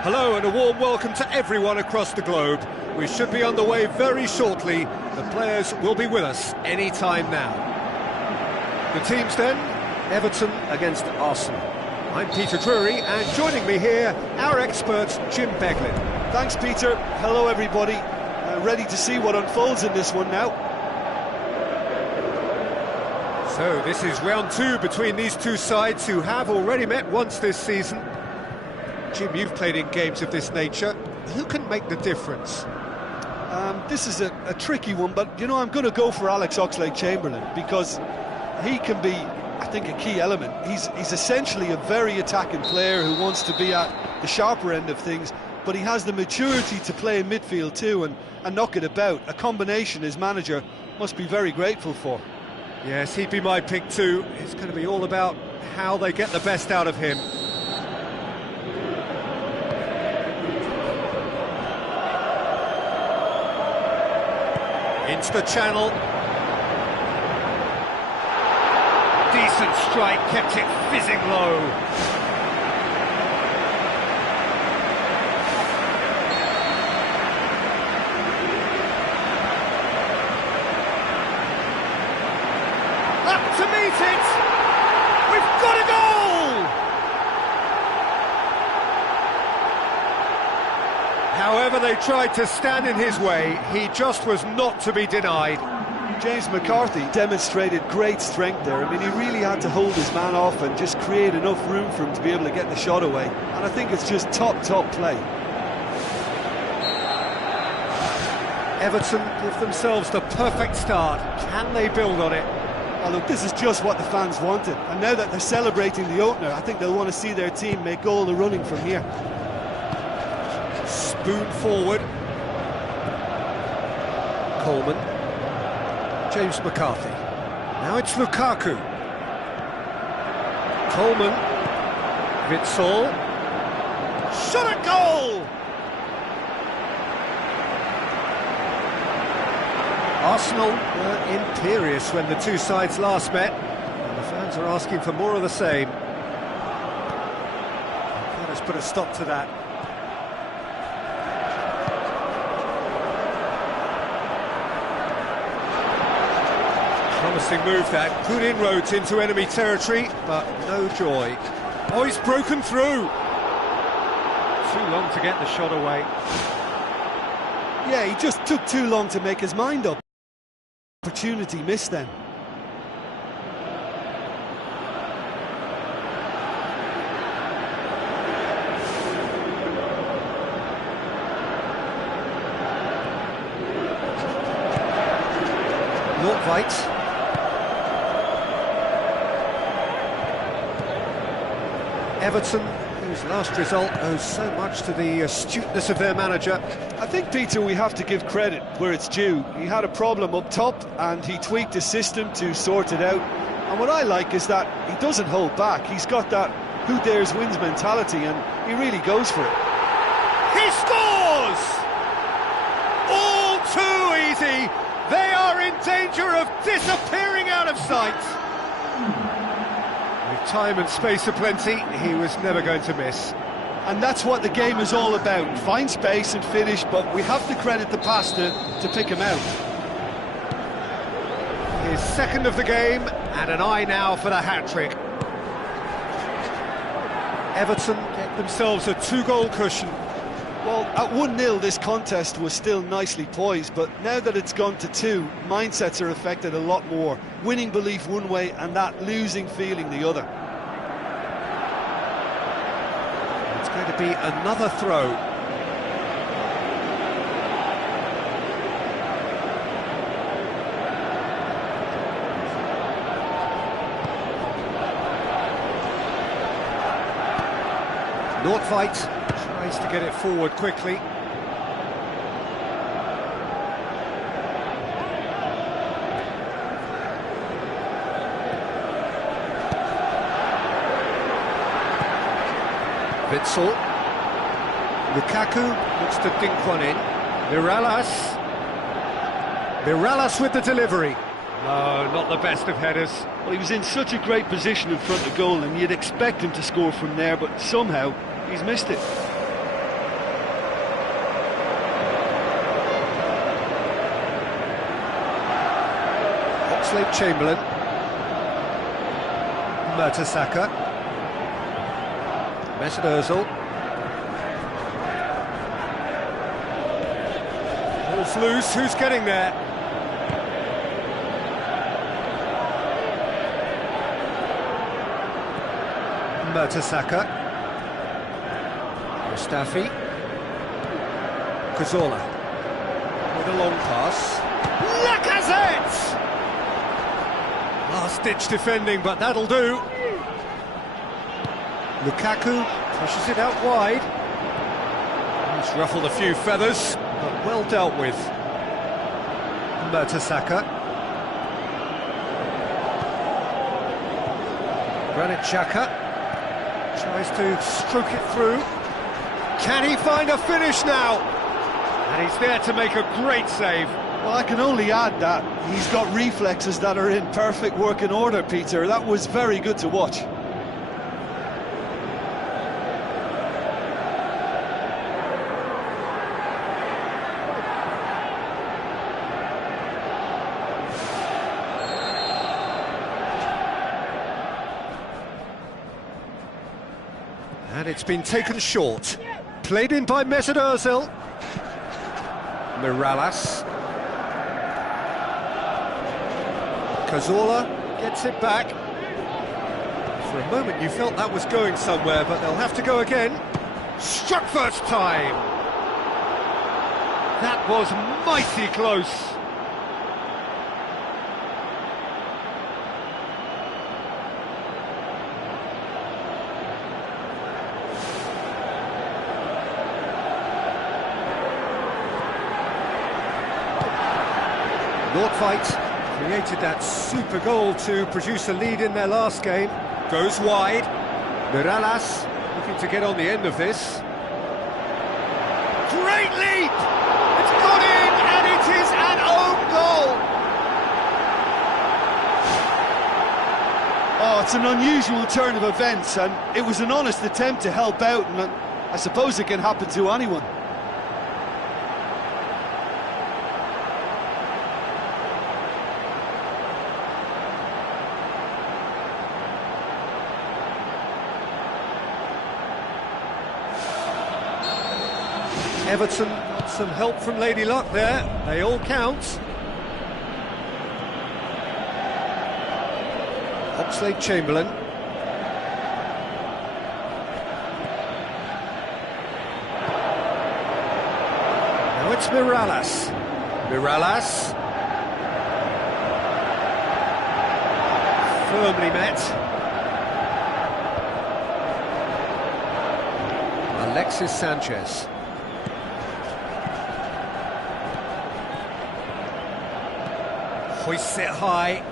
Hello and a warm welcome to everyone across the globe. We should be on the way very shortly. The players will be with us any time now. The teams then, Everton against Arsenal. I'm Peter Drury, and joining me here, our expert Jim Beglin. Thanks, Peter. Hello, everybody. Ready to see what unfolds in this one now. So this is round two between these two sides who have already met once this season. Jim, you've played in games of this nature. Who can make the difference? This is a tricky one, but, you know, I'm going to go for Alex Oxlade-Chamberlain because he can be, I think, a key element. He's essentially a very attacking player who wants to be at the sharper end of things, but he has the maturity to play in midfield too and knock it about. A combination his manager must be very grateful for. Yes, he'd be my pick too. It's going to be all about how they get the best out of him. Into the channel. Decent strike, kept it fizzing low. Up to meet it! We've got a goal! However they tried to stand in his way, he just was not to be denied. James McCarthy demonstrated great strength there. I mean, he really had to hold his man off and just create enough room for him to be able to get the shot away. And I think it's just top play. Everton give themselves the perfect start. Can they build on it? Oh, look, this is just what the fans wanted. And now that they're celebrating the opener, I think they'll want to see their team make all the running from here. Spoon forward. Coleman. James McCarthy. Now it's Lukaku. Coleman. Witsel. Shot at goal! Arsenal were imperious when the two sides last met, and the fans are asking for more of the same. That has put a stop to that. Promising move that, good inroads into enemy territory, but no joy. Oh, he's broken through! Too long to get the shot away. Yeah, he just took too long to make his mind up. Opportunity missed then. Nordtveit. Everton, who His last result owes so much to the astuteness of their manager. I think, Peter, we have to give credit where it's due. He had a problem up top and he tweaked his system to sort it out. And what I like is that he doesn't hold back. He's got that who dares wins mentality and he really goes for it. He scores! All too easy. They are in danger of disappearing out of sight. With time and space aplenty, he was never going to miss. And that's what the game is all about. Find space and finish, but we have to credit the pass to pick him out. His second of the game, and an eye now for the hat-trick. Everton get themselves a 2-goal cushion. Well, at 1-0 this contest was still nicely poised, but now that it's gone to 2, mindsets are affected a lot more. Winning belief one way and that losing feeling the other. It's going to be another throw. Nordtveit tries to get it forward quickly. Witsel. Lukaku looks to dink one in. Mirallas with the delivery. No, not the best of headers. Well, he was in such a great position in front of goal and you'd expect him to score from there, but somehow he's missed it. Oxlade-Chamberlain. Mertesacker. Mesut Ozil. Ball's loose, who's getting there? Mertesacker. Mustafi. Cazorla. With a long pass. Lacazette! Last-ditch defending, but that'll do. Lukaku pushes it out wide. He's ruffled a few feathers, but well dealt with. Mertesacker. Granit Xhaka tries to stroke it through. Can he find a finish now? And he's there to make a great save. Well, I can only add that he's got reflexes that are in perfect working order, Peter. That was very good to watch. And it's been taken short. Played in by Mesut Ozil. Mirallas. Cazorla gets it back. For a moment you felt that was going somewhere, but they'll have to go again. Struck first time. That was mighty close. Nordtveit created that super goal to produce a lead in their last game. Goes wide. Mirallas looking to get on the end of this. Great leap! It's gone in, and it is an own goal! Oh, it's an unusual turn of events, and it was an honest attempt to help out, and I suppose it can happen to anyone. Everton got some help from Lady Luck there. They all count. Oxlade-Chamberlain. Now it's Mirallas. Mirallas. Firmly met. Alexis Sanchez. Hoists it high.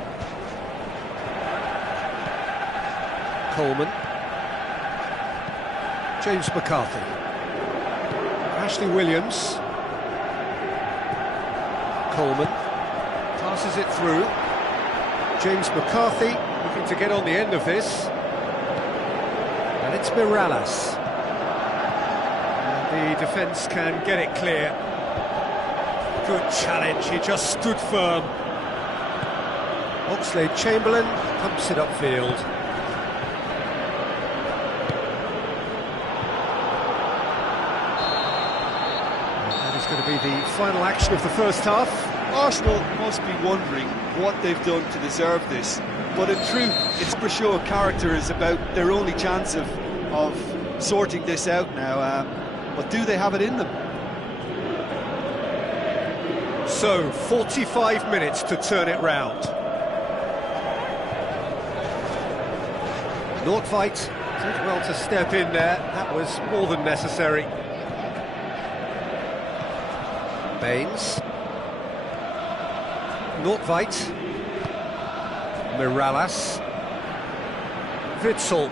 Coleman. James McCarthy. Ashley Williams. Coleman. Passes it through. James McCarthy looking to get on the end of this. And it's Mirallas. And the defence can get it clear. Good challenge, he just stood firm. Oxlade-Chamberlain pumps it upfield. And that is going to be the final action of the first half. Arsenal must be wondering what they've done to deserve this, but in truth, it's for sure character is about their only chance of sorting this out now. But do they have it in them? So, 45 minutes to turn it round. Nordtveit did well to step in there, that was more than necessary. Baines. Nordtveit. Mirallas. Witsel.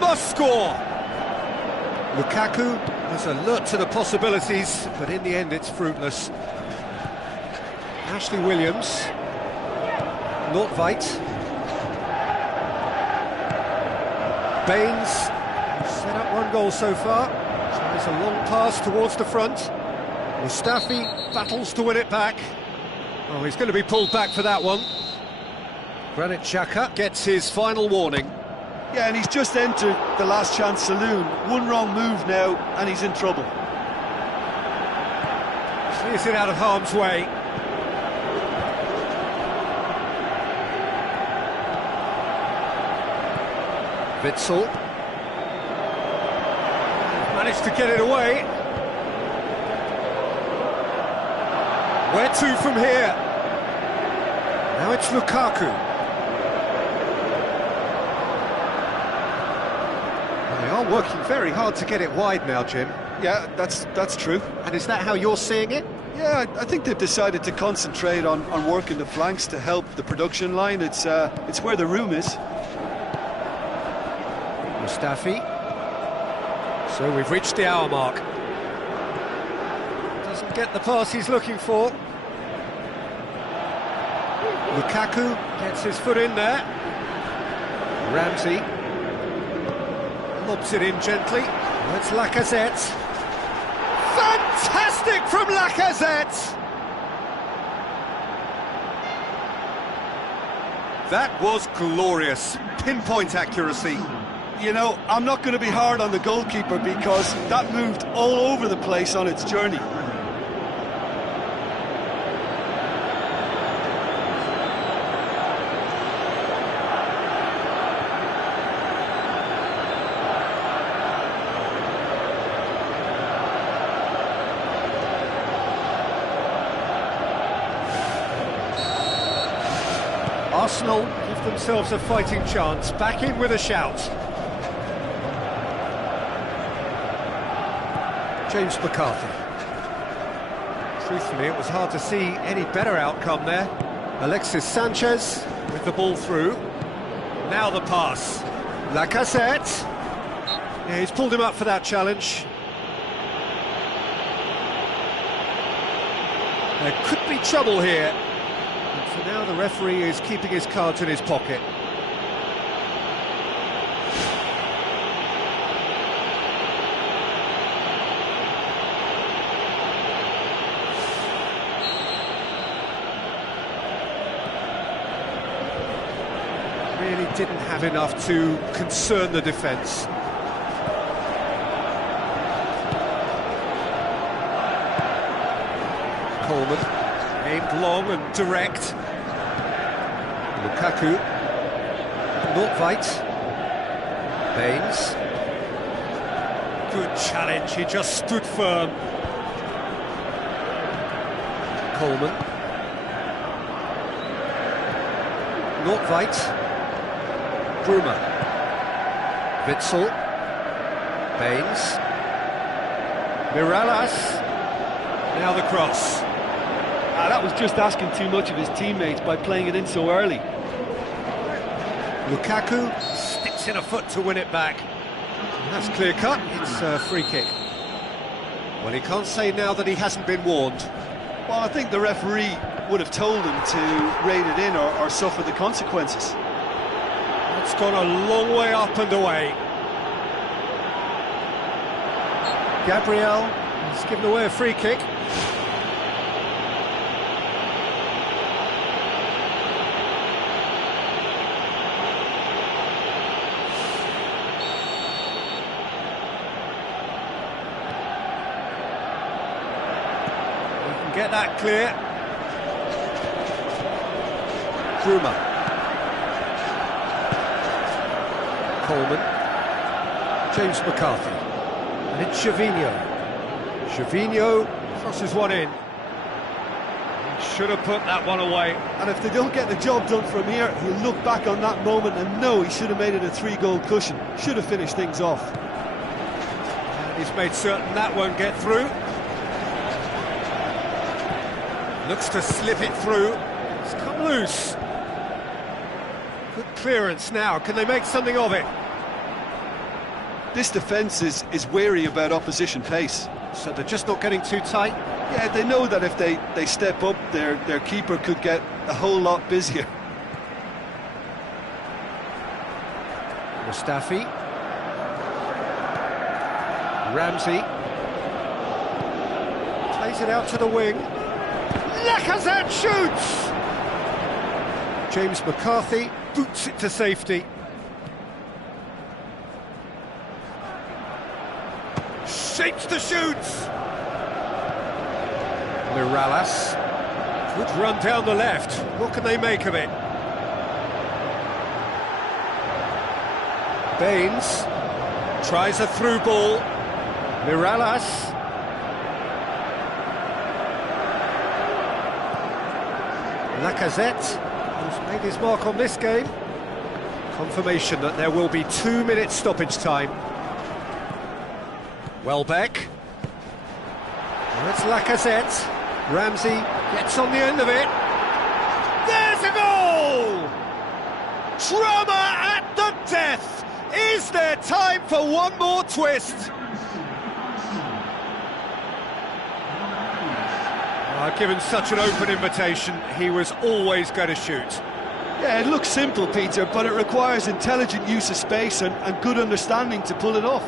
Must score! Lukaku is alert to the possibilities, but in the end it's fruitless. Ashley Williams. Nordtveit. Baines set up one goal so far. Tries a long pass towards the front. Mustafi battles to win it back. Oh, he's going to be pulled back for that one. Granit Xhaka gets his final warning. Yeah, and he's just entered the last chance saloon. One wrong move now, and he's in trouble. Clears it out of harm's way. Witsel. Managed to get it away. Where to from here? Now it's Lukaku. Well, they are working very hard to get it wide now, Jim. Yeah, that's true. And is that how you're seeing it? Yeah, I think they've decided to concentrate on working the flanks to help the production line. It's where the room is. Mustafi. So we've reached the hour mark. Doesn't get the pass he's looking for. Lukaku gets his foot in there. Ramsey lobs it in gently. Oh, it's Lacazette. Fantastic from Lacazette! That was glorious. Pinpoint accuracy. You know, I'm not going to be hard on the goalkeeper because that moved all over the place on its journey. Arsenal give themselves a fighting chance, back in with a shout. James McCarthy. Truthfully, it was hard to see any better outcome there. Alexis Sanchez with the ball through. Now the pass. Lacazette. Yeah, he's pulled him up for that challenge. There could be trouble here. But for now, the referee is keeping his cards in his pocket. Really didn't have enough to concern the defence. Coleman, aimed long and direct. Lukaku. Nordtveit. Baines. Good challenge, he just stood firm. Coleman. Nordtveit. Bruma. Witsel. Baines. Mirallas. Now the cross. That was just asking too much of his teammates by playing it in so early. Lukaku sticks in a foot to win it back. That's clear cut, it's a free kick. Well, he can't say now that he hasn't been warned. Well, I think the referee would have told him to rein it in or suffer the consequences. It's gone a long way up and away. Gabriel has given away a free kick. Get that clear. Bruma. Coleman. James McCarthy. And it's Gervinho. Gervinho crosses one in. He should have put that one away. And if they don't get the job done from here, he'll look back on that moment and know he should have made it a 3-goal cushion. Should have finished things off. And he's made certain that won't get through. Looks to slip it through. It's come loose. Good clearance now. Can they make something of it? This defence is wary about opposition pace. So they're just not getting too tight? Yeah, they know that if they step up, their keeper could get a whole lot busier. Mustafi. Ramsey. Plays it out to the wing. Lacazette shoots! James McCarthy boots it to safety. Shapes the shoots! Mirallas. Good run down the left. What can they make of it? Baines tries a through ball. Mirallas. Lacazette, who's made his mark on this game. Confirmation that there will be 2 minutes stoppage time. Welbeck. That's Lacazette. Ramsey gets on the end of it. There's a goal! Drama at the death! Is there time for one more twist? Given such an open invitation, he was always going to shoot. Yeah, it looks simple, Peter, but it requires intelligent use of space and good understanding to pull it off.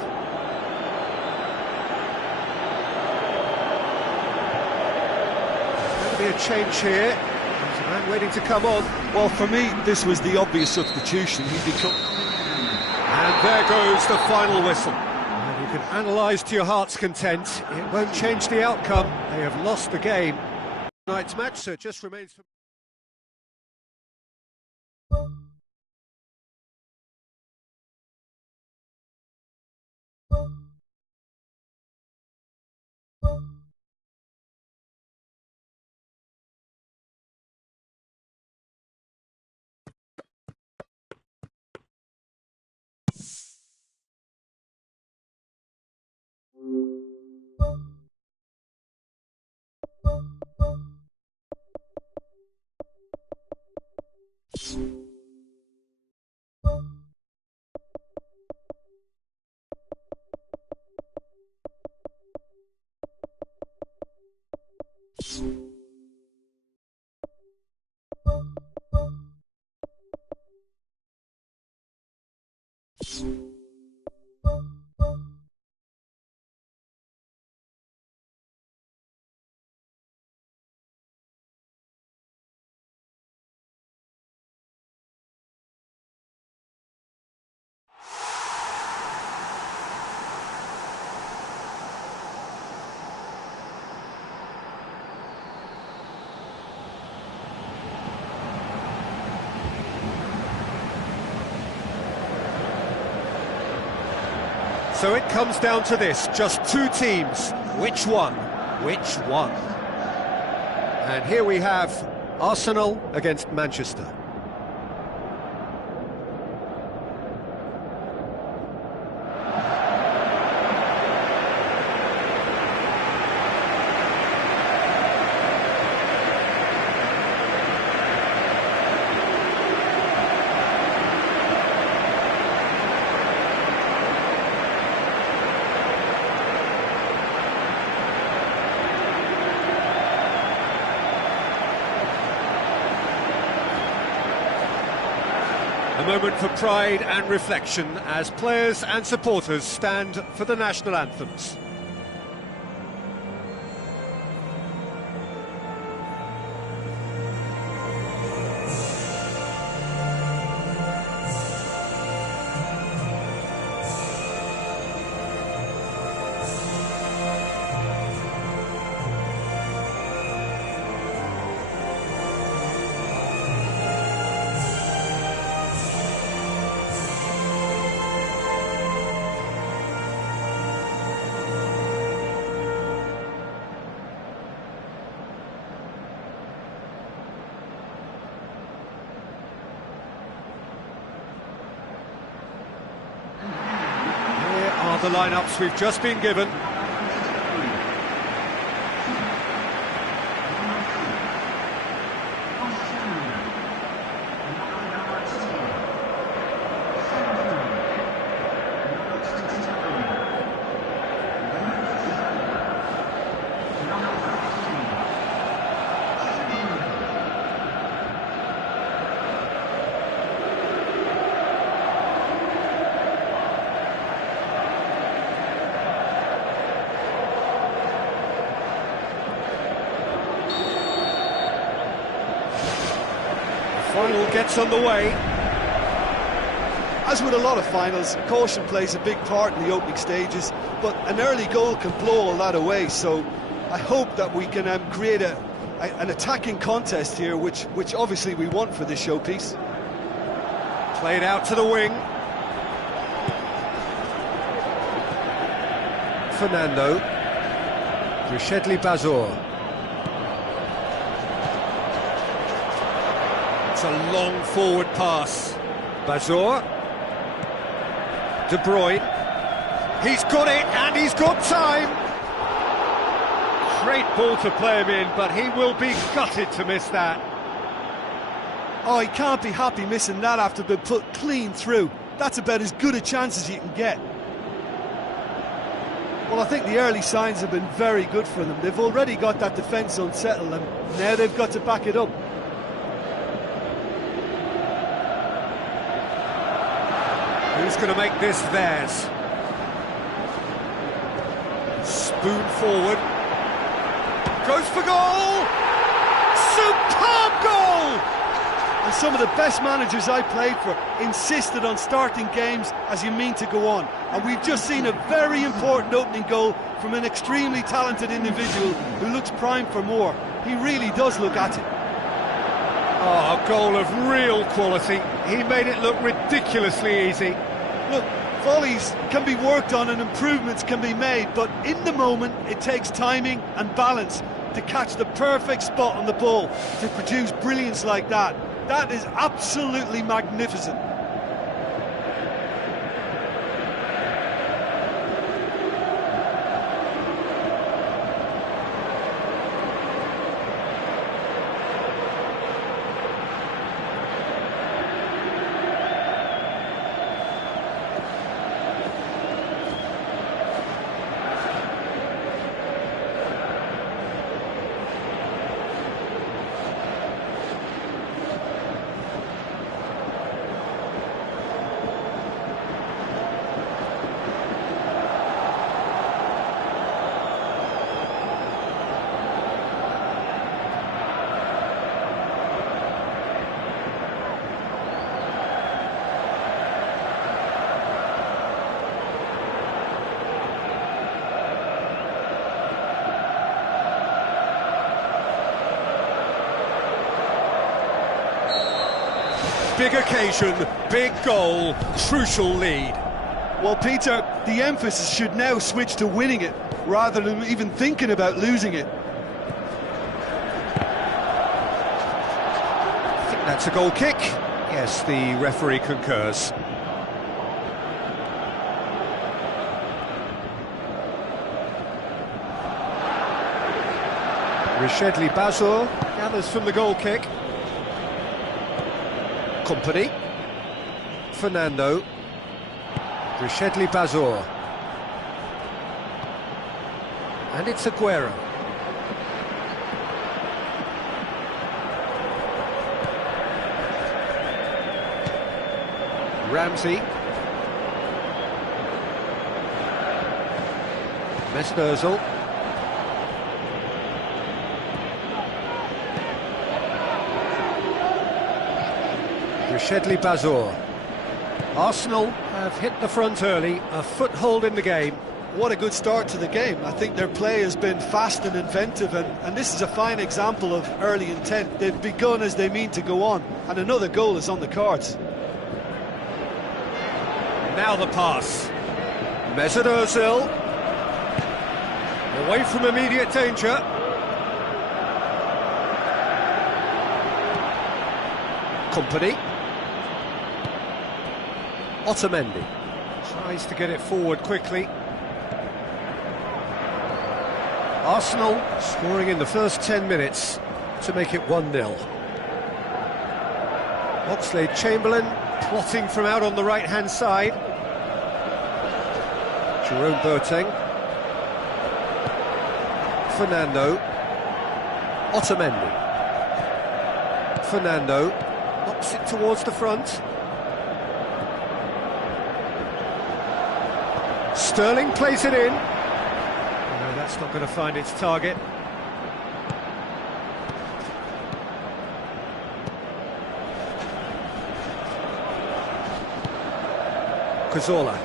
There'll be a change here. There's a man waiting to come on. Well, for me, this was the obvious substitution. And there goes the final whistle. And you can analyse to your heart's content. It won't change the outcome. They have lost the game. Tonight's match, so it just remains for... So it comes down to this, just two teams. Which one? Which one? And here we have Arsenal against Manchester. A moment for pride and reflection as players and supporters stand for the national anthems. The lineups we've just been given. Final gets underway. As with a lot of finals, caution plays a big part in the opening stages, but an early goal can blow all that away, so I hope that we can create an attacking contest here, which obviously we want for this showpiece. Played out to the wing. Fernando. PES.BaL. A long forward pass. Bazor. De Bruyne. He's got it, and he's got time. Great ball to play him in, but he will be gutted to miss that. Oh, he can't be happy missing that after being put clean through. That's about as good a chance as you can get. Well, I think the early signs have been very good for them. They've already got that defence unsettled, and now they've got to back it up. Who's going to make this theirs? Spoon forward. Goes for goal! Superb goal! And some of the best managers I played for insisted on starting games as you mean to go on. And we've just seen a very important opening goal from an extremely talented individual who looks primed for more. He really does look at it. Oh, a goal of real quality. He made it look ridiculously easy. Look, volleys can be worked on and improvements can be made, but in the moment it takes timing and balance to catch the perfect spot on the ball to produce brilliance like that. That is absolutely magnificent. Big occasion, big goal, crucial lead. Well, Peter, the emphasis should now switch to winning it, rather than even thinking about losing it. I think that's a goal kick. Yes, the referee concurs. PES.BaL gathers from the goal kick. Company. Fernando. PES.BaL. And it's Aguero. Ramsey. Mesut Ozil. PES.BaL. Arsenal have hit the front early, a foothold in the game. What a good start to the game. I think their play has been fast and inventive, and this is a fine example of early intent. They've begun as they mean to go on, and another goal is on the cards. Now the pass. Mesut Ozil. Away from immediate danger. Company. Otamendi. Tries to get it forward quickly. Arsenal scoring in the first 10 minutes to make it 1-0. Oxlade-Chamberlain plotting from out on the right-hand side. Jerome Boateng. Fernando. Otamendi. Fernando knocks it towards the front. Sterling plays it in. No, that's not going to find its target. Cazorla.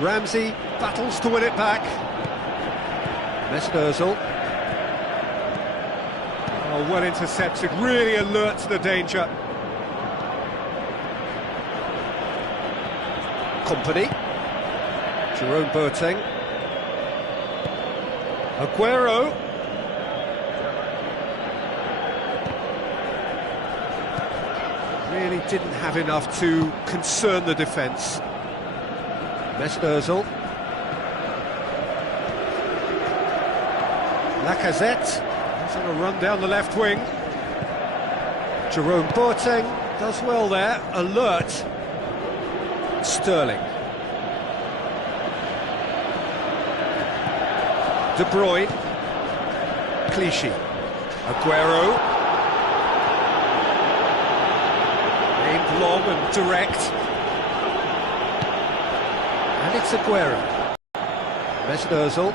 Ramsey battles to win it back. Mesut Ozil. Oh, well intercepted, really alert to the danger. Company. Jerome Boateng. Aguero. Really didn't have enough to concern the defence. Mesut Ozil. Lacazette. He's on a run down the left wing. Jerome Boateng does well there, alert. Sterling. De Bruyne. Clichy. Aguero. Aimed long and direct. And it's Aguero. Mesut Ozil.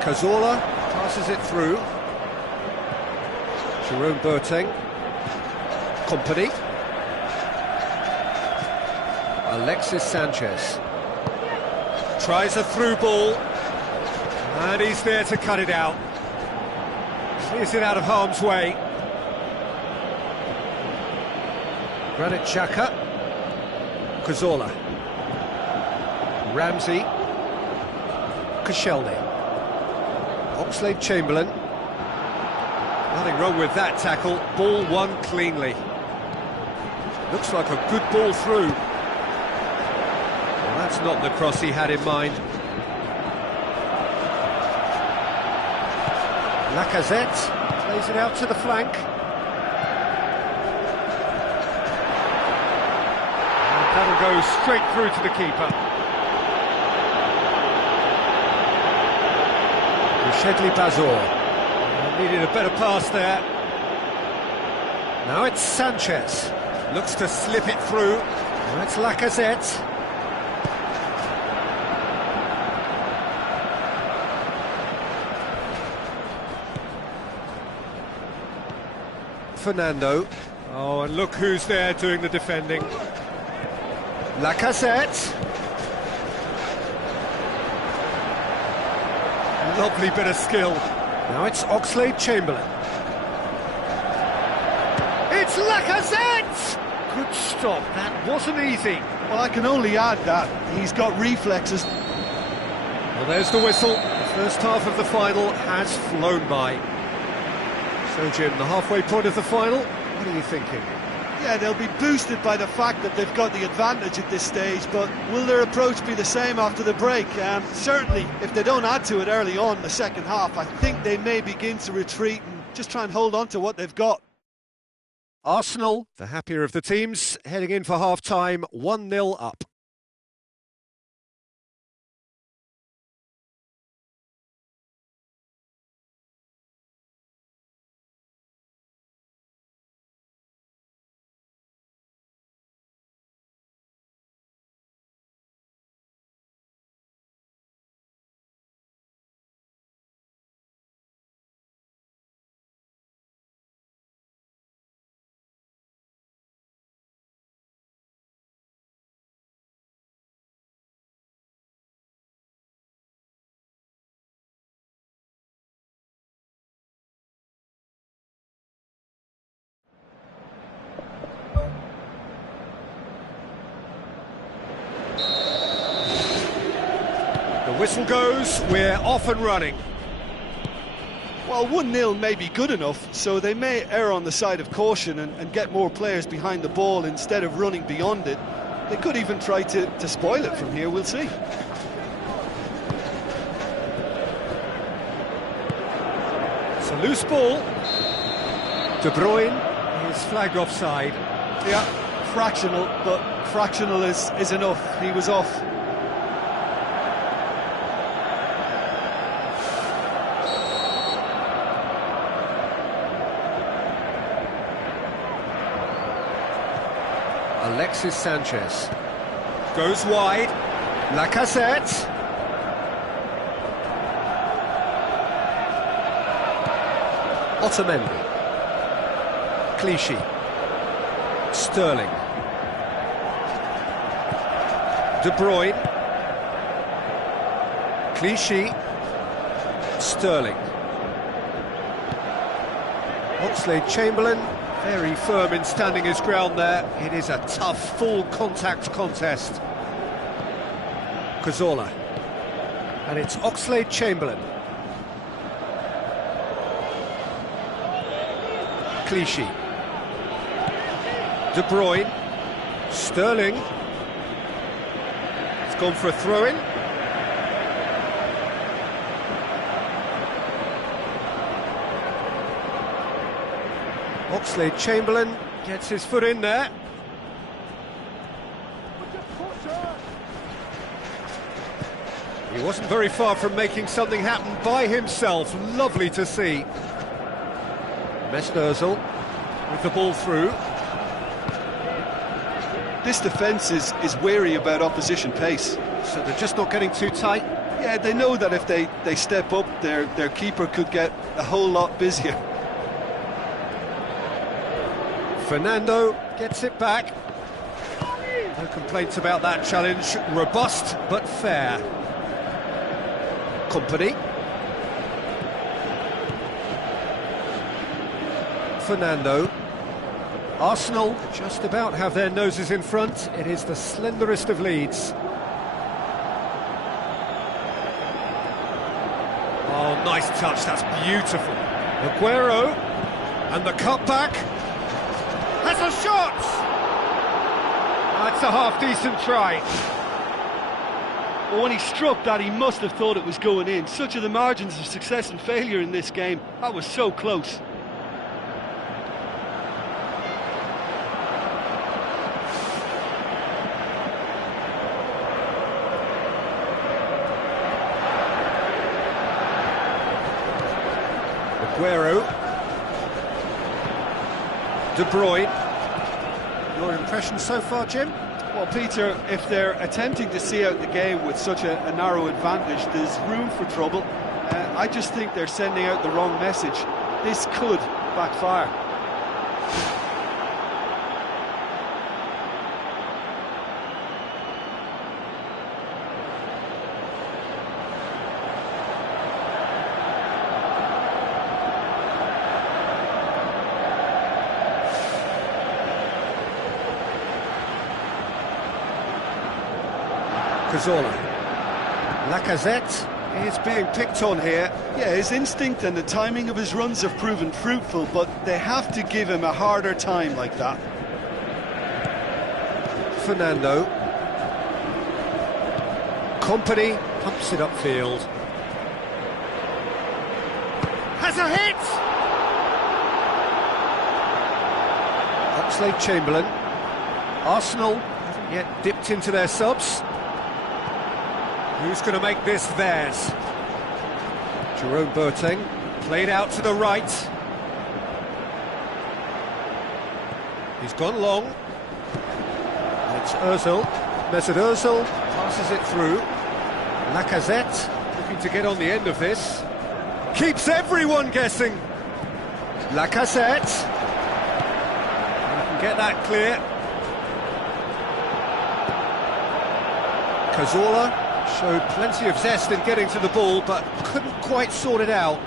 Cazorla passes it through. Jerome Boateng. Company. Alexis Sanchez. Tries a through ball. And he's there to cut it out. Clears it out of harm's way. Granit Xhaka. Cazorla. Ramsey. Koscielny. Oxlade-Chamberlain. Nothing wrong with that tackle. Ball won cleanly. Looks like a good ball through. Well, that's not the cross he had in mind. Lacazette plays it out to the flank. And that'll go straight through to the keeper. PES.BaL. Needed a better pass there. Now it's Sanchez. Looks to slip it through. Now it's Lacazette. Fernando. Oh, and look who's there doing the defending. Lacazette. Lovely bit of skill. Now it's Oxlade-Chamberlain. It's Lacazette! Good stop, that wasn't easy. Well, I can only add that he's got reflexes. Well, there's the whistle. The first half of the final has flown by. So, Jim, the halfway point of the final, what are you thinking? Yeah, they'll be boosted by the fact that they've got the advantage at this stage, but will their approach be the same after the break? Certainly, if they don't add to it early on in the second half, I think they may begin to retreat and just try and hold on to what they've got. Arsenal, the happier of the teams, heading in for half-time, 1-0 up. whistle goes, we're off and running. Well, 1-0 may be good enough, so they may err on the side of caution and get more players behind the ball instead of running beyond it. They could even try to spoil it from here, we'll see. It's a loose ball. De Bruyne is flagged offside. Yeah, fractional, but fractional is enough. He was off. Alexis Sanchez goes wide. Lacazette. Otamendi. Clichy. Sterling. De Bruyne. Clichy. Sterling. Oxlade-Chamberlain, very firm in standing his ground there. It is a tough, full contact contest. Cazorla. And it's Oxlade-Chamberlain. Clichy. De Bruyne. Sterling. It's gone for a throw-in. Oxlade-Chamberlain gets his foot in there. He wasn't very far from making something happen by himself. Lovely to see. Mesut Ozil with the ball through. This defence is wary about opposition pace. So they're just not getting too tight. Yeah, they know that if they step up, their keeper could get a whole lot busier. Fernando gets it back. No complaints about that challenge. Robust but fair. Company. Fernando. Arsenal just about have their noses in front. It is the slenderest of leads. Oh, nice touch, that's beautiful. Aguero, and the cutback. Has a shot! That's a half-decent try. But when he struck that, he must have thought it was going in. Such are the margins of success and failure in this game. That was so close. Aguero. De Bruyne. Your impression so far, Jim? Well, Peter, if they're attempting to see out the game with such a narrow advantage, there's room for trouble. I just think they're sending out the wrong message. This could backfire. Cazorla. Lacazette is being picked on here. Yeah, his instinct and the timing of his runs have proven fruitful, but they have to give him a harder time like that. Fernando. Company pumps it upfield. Has a hit! Oxlade-Chamberlain. Arsenal haven't yet dipped into their subs. Who's going to make this theirs? Jerome Boateng, played out to the right. He's gone long. It's Ozil. Mesut Ozil passes it through. Lacazette looking to get on the end of this. Keeps everyone guessing. Lacazette. You can get that clear. Cazorla showed plenty of zest in getting to the ball, but couldn't quite sort it out.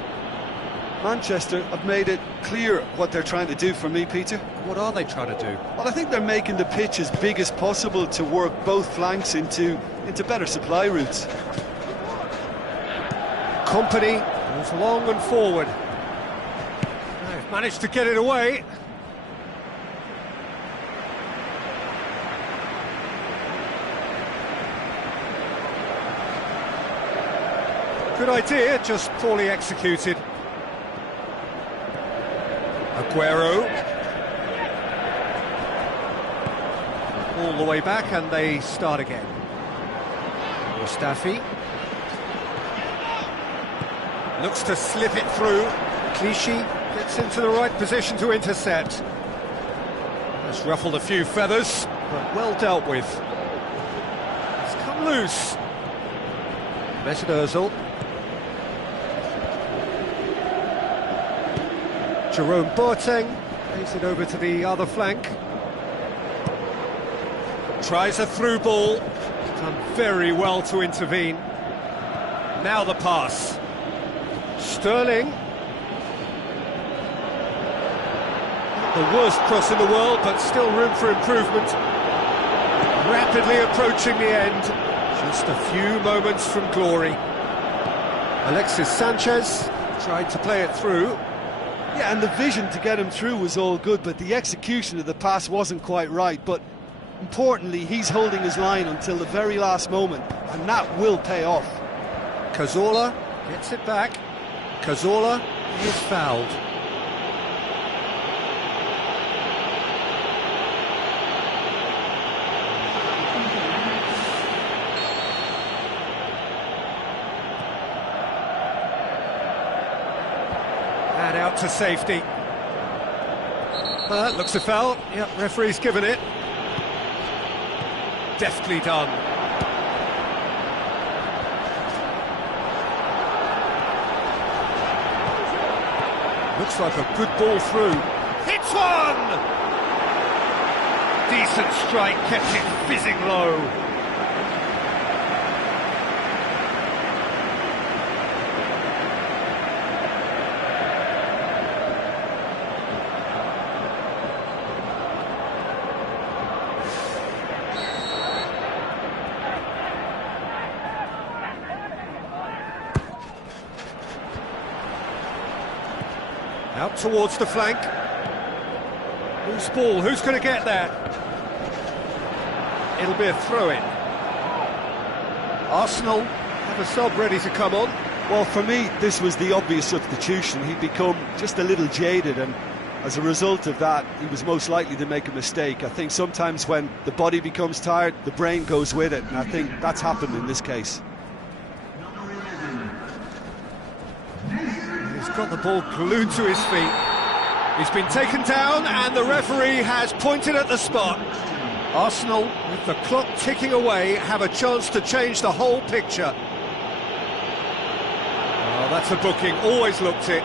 Manchester have made it clear what they're trying to do for me, Peter. What are they trying to do? Well, I think they're making the pitch as big as possible to work both flanks into better supply routes. Company moves long and forward. They've managed to get it away. Good idea, just poorly executed. Aguero. All the way back and they start again. Mustafi. Looks to slip it through. Clichy gets into the right position to intercept. Has ruffled a few feathers, but well dealt with. It's come loose. Mesut Ozil. Jerome Boateng plays it over to the other flank. Tries a through ball. Done very well to intervene. Now the pass. Sterling. Not the worst cross in the world, but still room for improvement. Rapidly approaching the end. Just a few moments from glory. Alexis Sanchez tried to play it through. Yeah, and the vision to get him through was all good, but the execution of the pass wasn't quite right. But importantly, he's holding his line until the very last moment, and that will pay off. Cazorla gets it back. Cazorla is fouled. And out to safety. Looks a foul. Yep, referee's given it. Deftly done. Looks like a good ball through. Hits one! Decent strike, kept it fizzing low. Out towards the flank. Loose ball, who's going to get there? It'll be a throw-in. Arsenal have a sub ready to come on. Well, for me, this was the obvious substitution. He'd become just a little jaded, and as a result of that, he was most likely to make a mistake. I think sometimes when the body becomes tired, the brain goes with it, and I think that's happened in this case. He's got the ball glued to his feet. He's been taken down and the referee has pointed at the spot. Arsenal, with the clock ticking away, have a chance to change the whole picture. Oh, that's a booking, always looked it.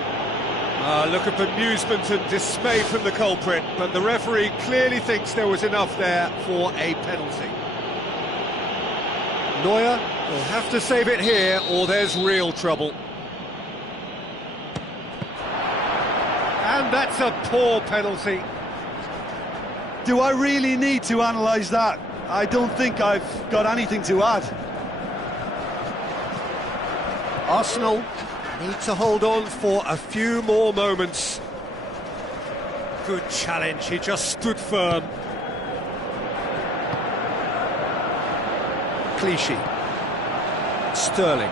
Look at bemusement and dismay from the culprit, but the referee clearly thinks there was enough there for a penalty. Neuer will have to save it here or there's real trouble. And that's a poor penalty. Do I really need to analyse that? I don't think I've got anything to add. Arsenal need to hold on for a few more moments. Good challenge, he just stood firm. Clichy. Sterling.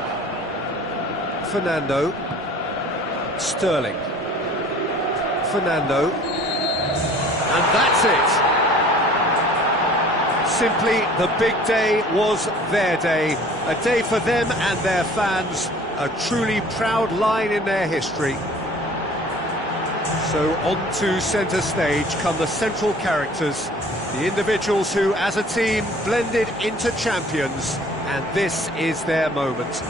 Fernando. Sterling. Fernando, and that's it. Simply, the big day was their day, a day for them and their fans, a truly proud line in their history. So on to centre stage come the central characters, the individuals who, as a team, blended into champions, and this is their moment.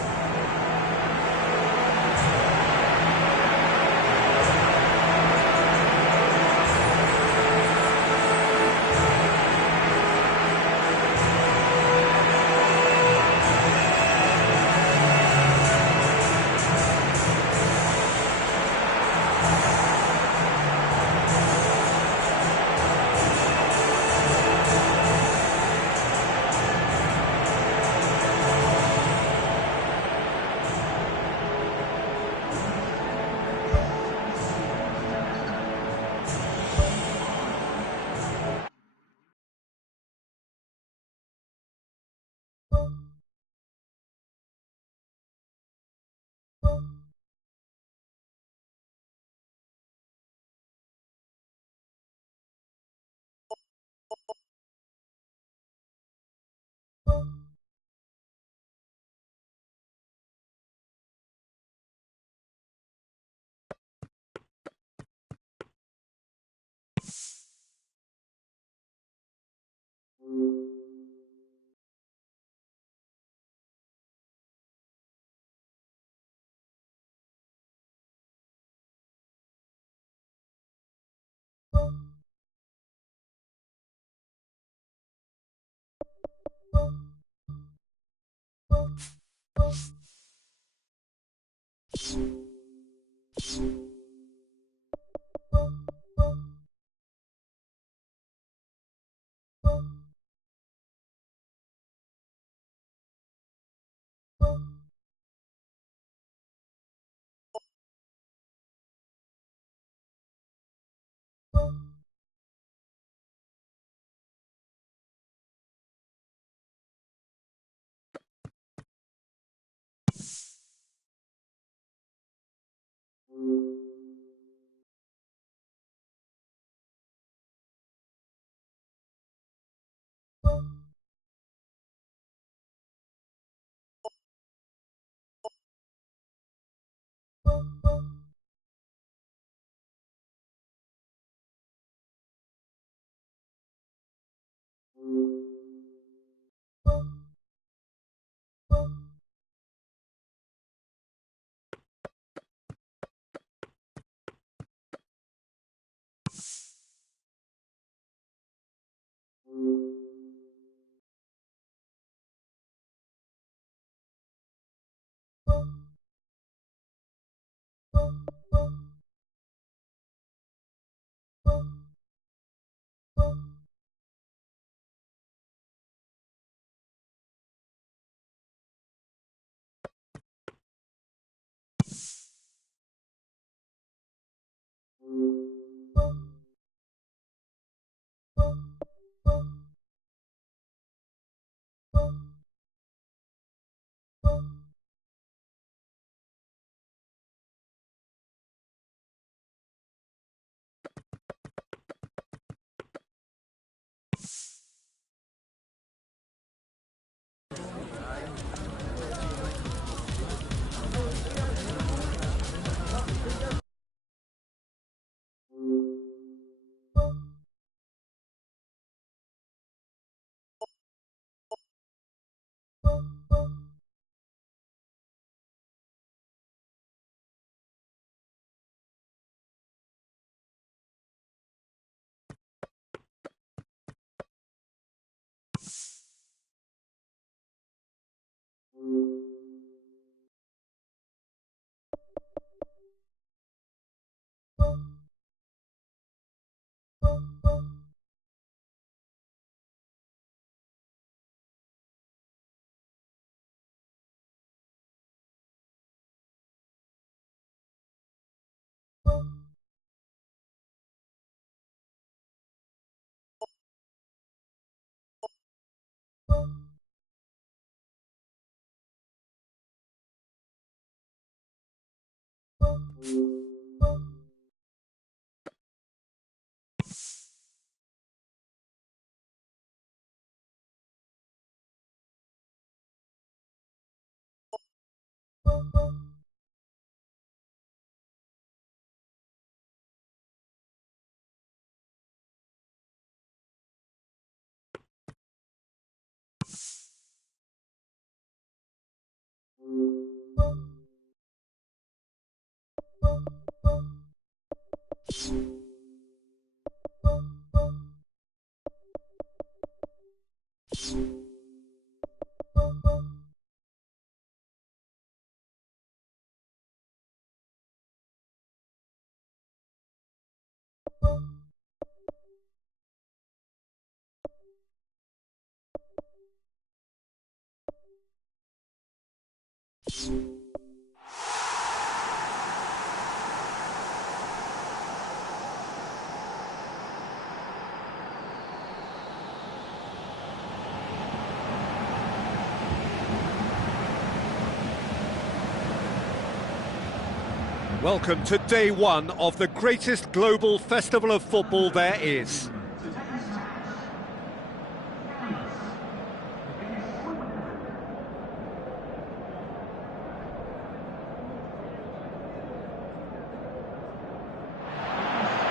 Welcome to day one of the greatest global festival of football there is.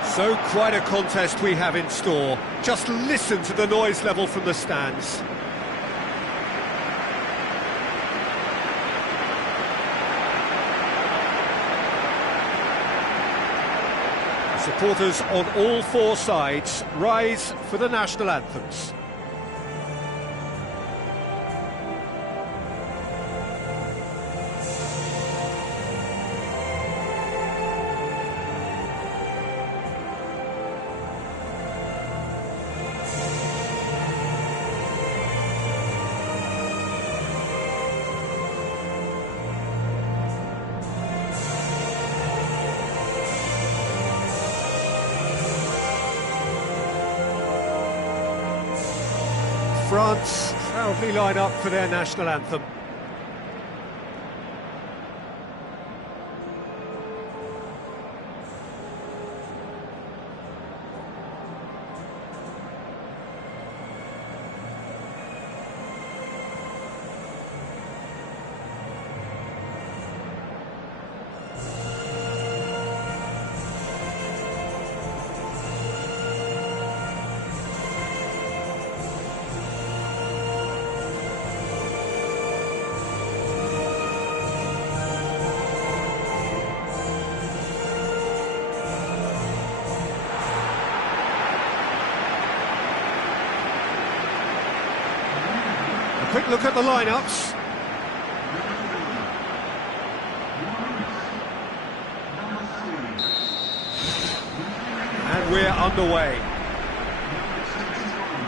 So quite a contest we have in store. Just listen to the noise level from the stands. Supporters on all four sides rise for the national anthems. France proudly line up for their national anthem. Quick look at the lineups. And we're underway.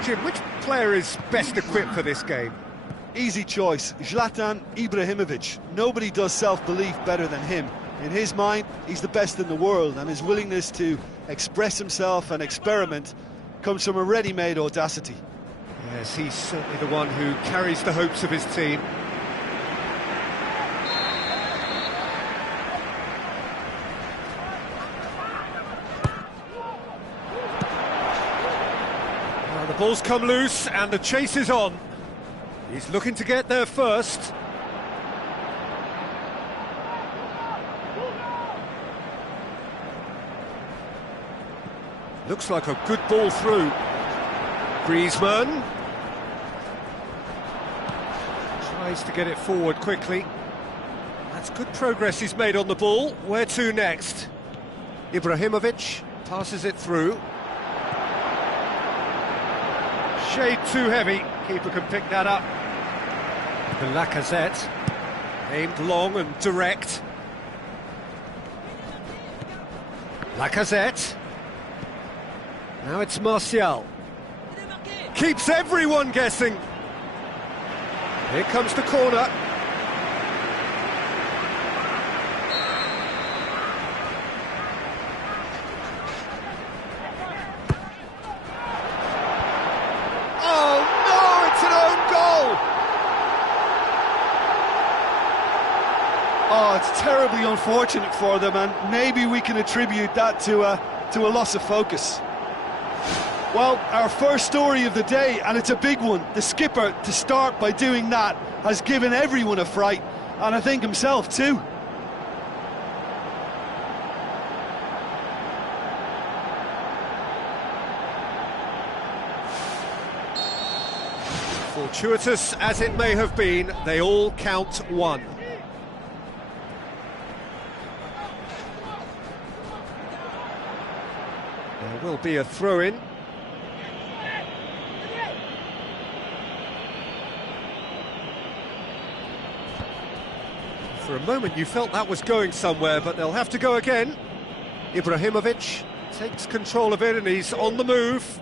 Jim, which player is best equipped for this game? Easy choice, Zlatan Ibrahimovic. Nobody does self-belief better than him. In his mind, he's the best in the world, and his willingness to express himself and experiment comes from a ready-made audacity. Yes, he's certainly the one who carries the hopes of his team. Now the ball's come loose and the chase is on. He's looking to get there first. Looks like a good ball through. Griezmann tries to get it forward quickly. That's good progress he's made on the ball. Where to next? Ibrahimovic passes it through. Shade too heavy. Keeper can pick that up. The Lacazette aimed long and direct. Lacazette. Now it's Martial. Keeps everyone guessing. Here comes the corner. Oh no, it's an own goal! Oh, it's terribly unfortunate for them, and maybe we can attribute that to a loss of focus. Well, our first story of the day, and it's a big one. The skipper, to start by doing that, has given everyone a fright, and I think himself too. Fortuitous as it may have been, they all count one. There will be a throw-in. For a moment you felt that was going somewhere, but they'll have to go again. Ibrahimovic takes control of it and he's on the move.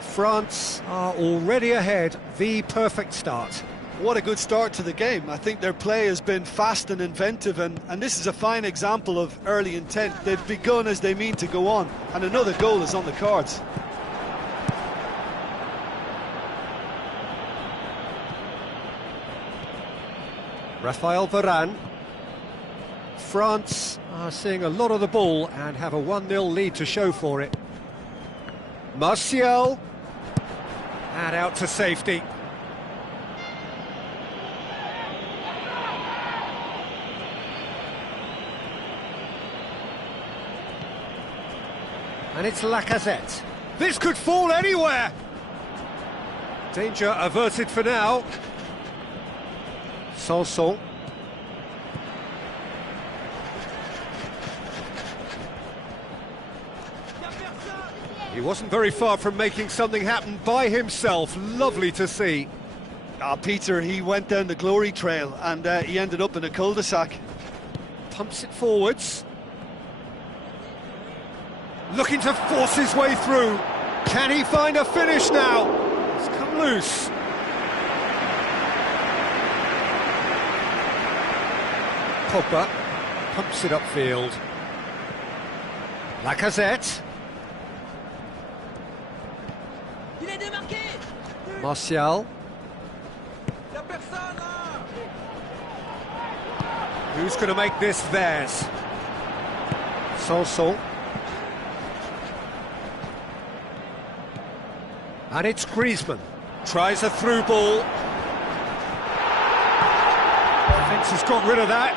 France are already ahead, the perfect start. What a good start to the game. I think their play has been fast and inventive, and this is a fine example of early intent. They've begun as they mean to go on, and another goal is on the cards. Raphael Varane. France are seeing a lot of the ball and have a 1-0 lead to show for it. Martial. And out to safety. And it's Lacazette. This could fall anywhere! Danger averted for now. Sanson. He wasn't very far from making something happen by himself. Lovely to see. Peter, he went down the glory trail and he ended up in a cul-de-sac. Pumps it forwards. Looking to force his way through. Can he find a finish now? It's come loose. Pogba pumps it upfield. Lacazette. Martial. Who's going to make this theirs? Sanson. And it's Griezmann. Tries a through ball. Defence has got rid of that.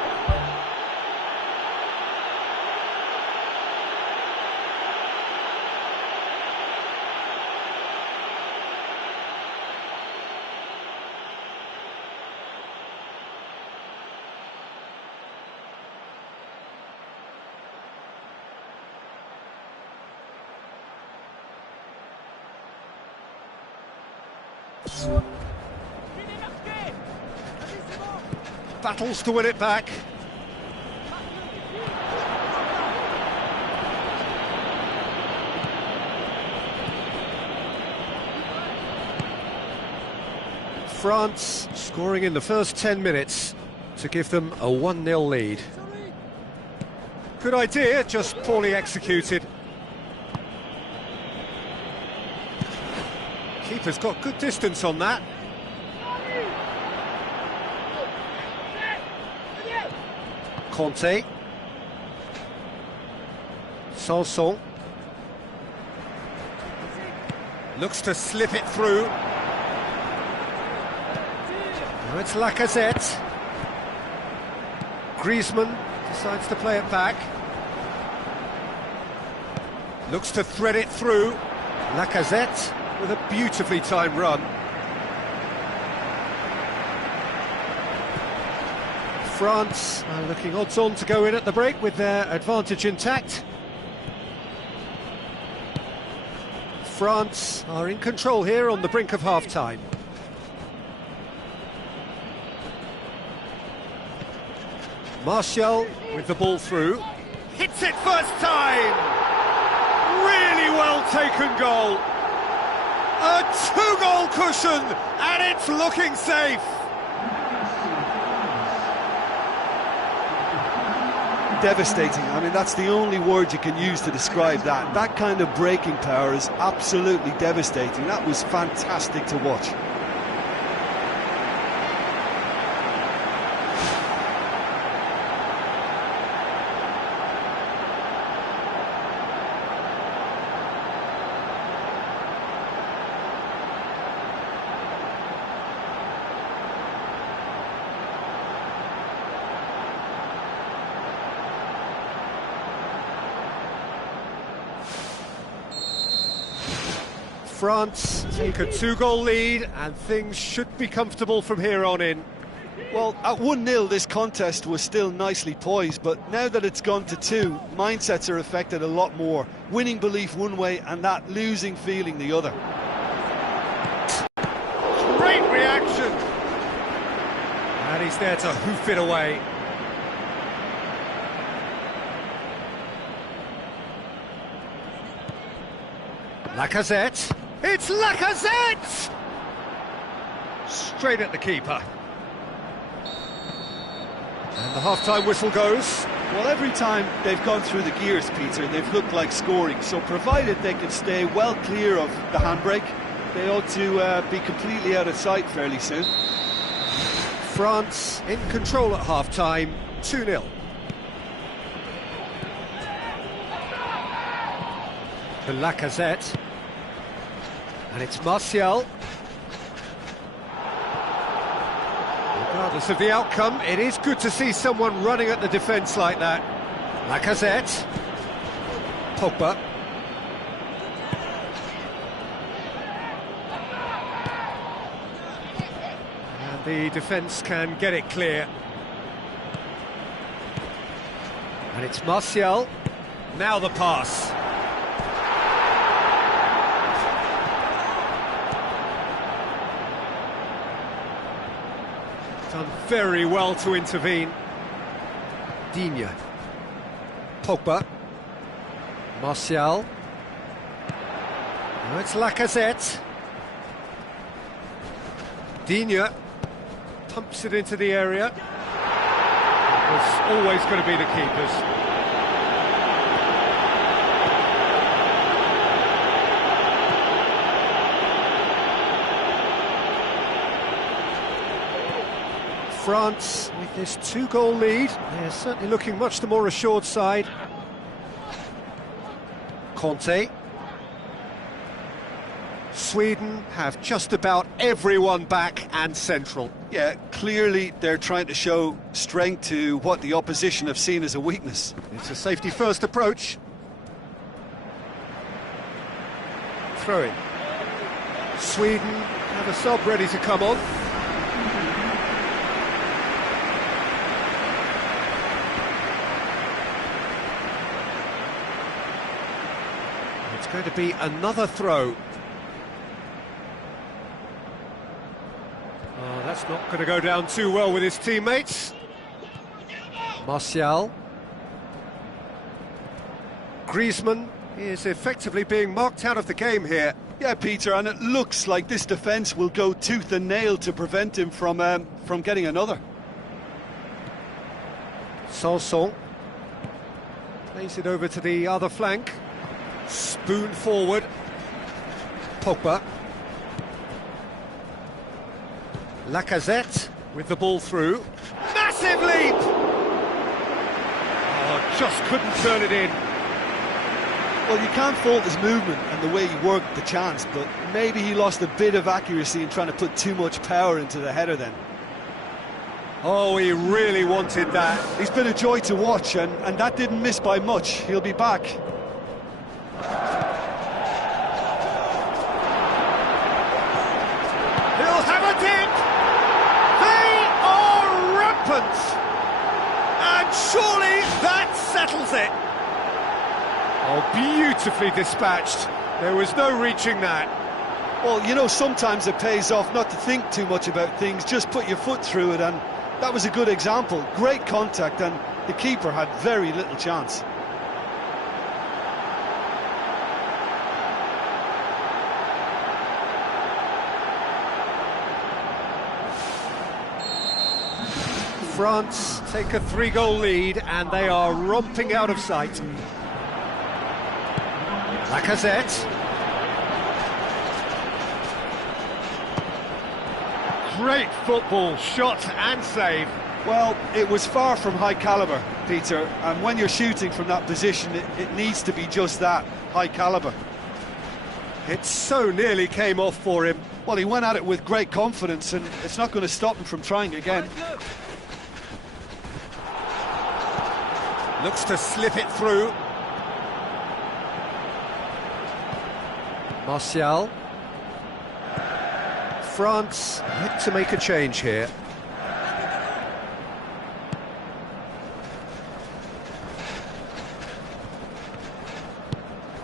Battles to win it back. France scoring in the first 10 minutes to give them a 1-0 lead. Good idea, just poorly executed. Keeper's got good distance on that. Conte. Sanson. Looks to slip it through. Now it's Lacazette. Griezmann decides to play it back. Looks to thread it through. Lacazette with a beautifully timed run. France are looking odds-on to go in at the break with their advantage intact. France are in control here on the brink of half-time. Martial with the ball through. Hits it first time! Really well taken goal. A 2-goal cushion, and it's looking safe. Devastating. I mean, that's the only word you can use to describe that. That kind of breaking power is absolutely devastating. That was fantastic to watch. France take a 2-goal lead and things should be comfortable from here on in. Well, at 1-0 this contest was still nicely poised, but now that it's gone to 2, mindsets are affected a lot more. Winning belief one way and that losing feeling the other. Great reaction! And he's there to hoof it away. Lacazette. It's Lacazette! Straight at the keeper. And the half-time whistle goes. Well, every time they've gone through the gears, Peter, they've looked like scoring. So provided they can stay well clear of the handbrake, they ought to be completely out of sight fairly soon. France in control at half-time, 2-0. To Lacazette. And it's Martial. Regardless of the outcome, it is good to see someone running at the defence like that. Lacazette. Pogba. And the defence can get it clear. And it's Martial. Now the pass. Done very well to intervene. Digne. Pogba. Martial. Now it's Lacazette. Digne pumps it into the area. It's always going to be the keepers. France, with this 2-goal lead, they're certainly looking much the more assured side. Conte. Sweden have just about everyone back and central. Yeah, clearly they're trying to show strength to what the opposition have seen as a weakness. It's a safety-first approach. Throw in. Sweden have a sub ready to come on. It's going to be another throw. Oh, that's not going to go down too well with his teammates. Martial. Griezmann is effectively being marked out of the game here. Yeah, Peter, and it looks like this defence will go tooth and nail to prevent him from getting another. Sanson plays it over to the other flank. Spoon forward. Pogba. Lacazette with the ball through. Massive leap! Oh, just couldn't turn it in. Well, you can't fault his movement and the way he worked the chance, but maybe he lost a bit of accuracy in trying to put too much power into the header then. Oh, he really wanted that. He's been a joy to watch, and that didn't miss by much. He'll be back. He'll have a dip! They are rampant! And surely that settles it! Oh, beautifully dispatched. There was no reaching that. Well, you know, sometimes it pays off not to think too much about things, just put your foot through it, and that was a good example. Great contact, and the keeper had very little chance. France take a 3-goal lead, and they are romping out of sight. Lacazette. Great football, shot and save. Well, it was far from high calibre, Peter, and when you're shooting from that position, it needs to be just that, high calibre. It so nearly came off for him. Well, he went at it with great confidence, and it's not going to stop him from trying again. Looks to slip it through. Martial. France look to make a change here.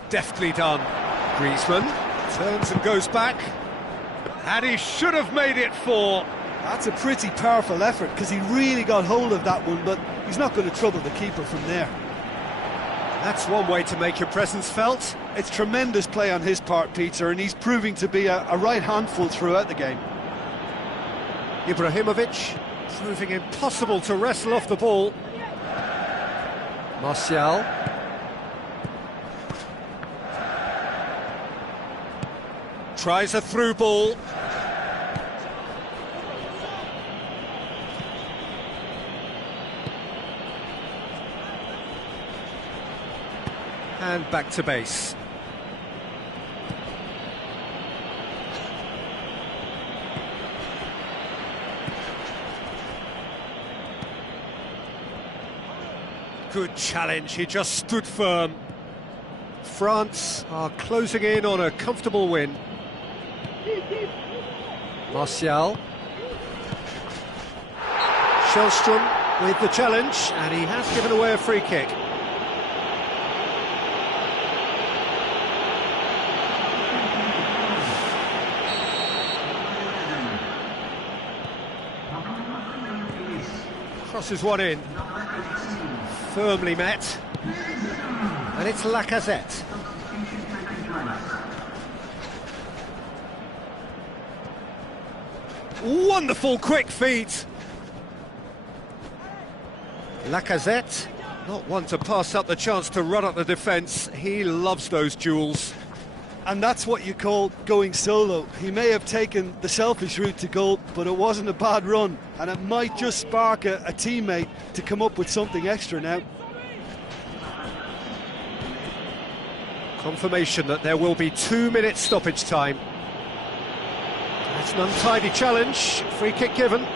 Deftly done. Griezmann turns and goes back. And he should have made it 4. That's a pretty powerful effort, because he really got hold of that one, but he's not going to trouble the keeper from there. That's one way to make your presence felt. It's tremendous play on his part, Peter, and he's proving to be a right handful throughout the game. Ibrahimovic proving impossible to wrestle off the ball. Martial. Tries a through ball. And back to base. Good challenge, he just stood firm. France are closing in on a comfortable win. Martial. Shellstrom with the challenge, and he has given away a free kick. Crosses one in. Firmly met. And it's Lacazette. Wonderful quick feet. Lacazette, not one to pass up the chance to run up the defence. He loves those duels. And that's what you call going solo. He may have taken the selfish route to goal, but it wasn't a bad run, and it might just spark a teammate to come up with something extra now. Confirmation that there will be 2 minutes stoppage time. That's an untidy challenge. Free kick given.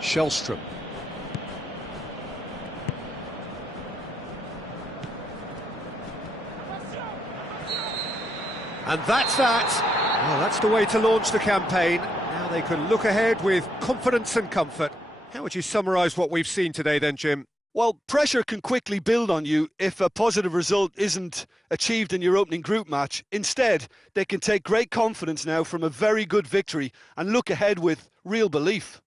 Shellstrom. And that's that. Well, that's the way to launch the campaign. Now they can look ahead with confidence and comfort. How would you summarise what we've seen today then, Jim? Well, pressure can quickly build on you if a positive result isn't achieved in your opening group match. Instead, they can take great confidence now from a very good victory and look ahead with real belief.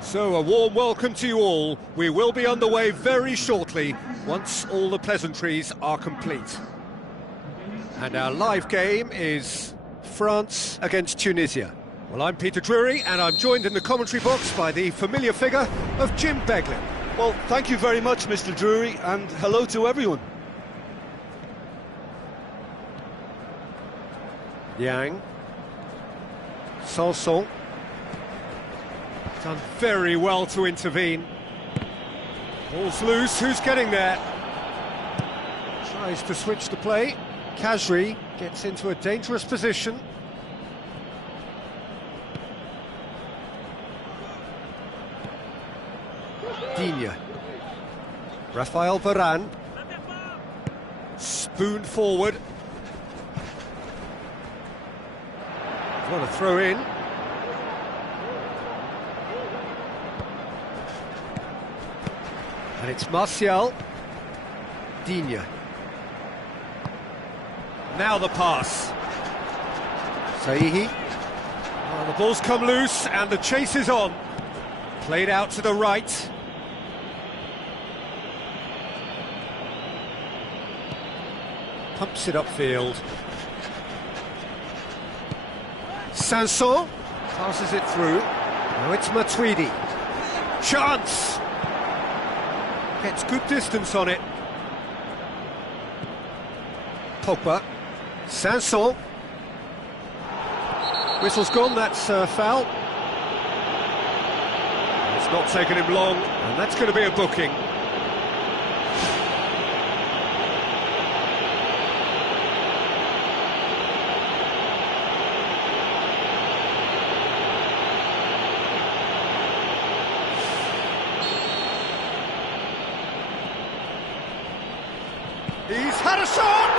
So, a warm welcome to you all. We will be underway very shortly, once all the pleasantries are complete. And our live game is France against Tunisia. Well, I'm Peter Drury, and I'm joined in the commentary box by the familiar figure of Jim Beglin. Well, thank you very much, Mr. Drury, and hello to everyone. Yang. Sanson. Done very well to intervene. Ball's loose, who's getting there? Tries to switch the play. Kazri gets into a dangerous position. Digne. Raphael Varane. Spoon forward. Want to throw in. And it's Martial. Digne. Now the pass. Saihi. Oh, the ball's come loose and the chase is on. Played out to the right. Pumps it upfield. Sanson passes it through. Now it's Matuidi. Chance! Gets good distance on it. Pogba. Sanson. Whistle's gone, that's foul. It's not taken him long, and that's going to be a booking. He's had a shot!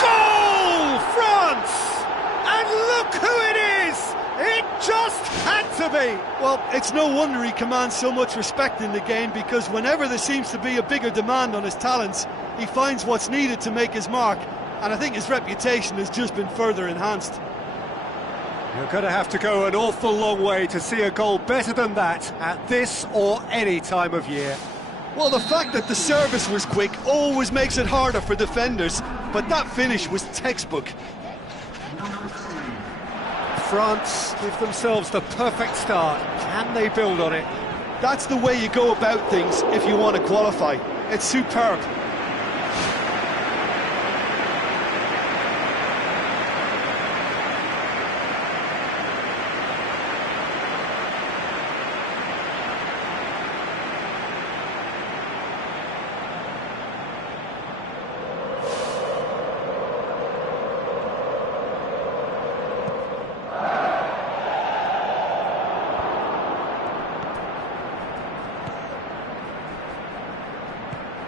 Goal! France! And look who it is! It just had to be! Well, it's no wonder he commands so much respect in the game, because whenever there seems to be a bigger demand on his talents, he finds what's needed to make his mark, and I think his reputation has just been further enhanced. You're going to have to go an awful long way to see a goal better than that at this or any time of year. Well, the fact that the service was quick always makes it harder for defenders, but that finish was textbook. France give themselves the perfect start. Can they build on it? That's the way you go about things if you want to qualify. It's superb.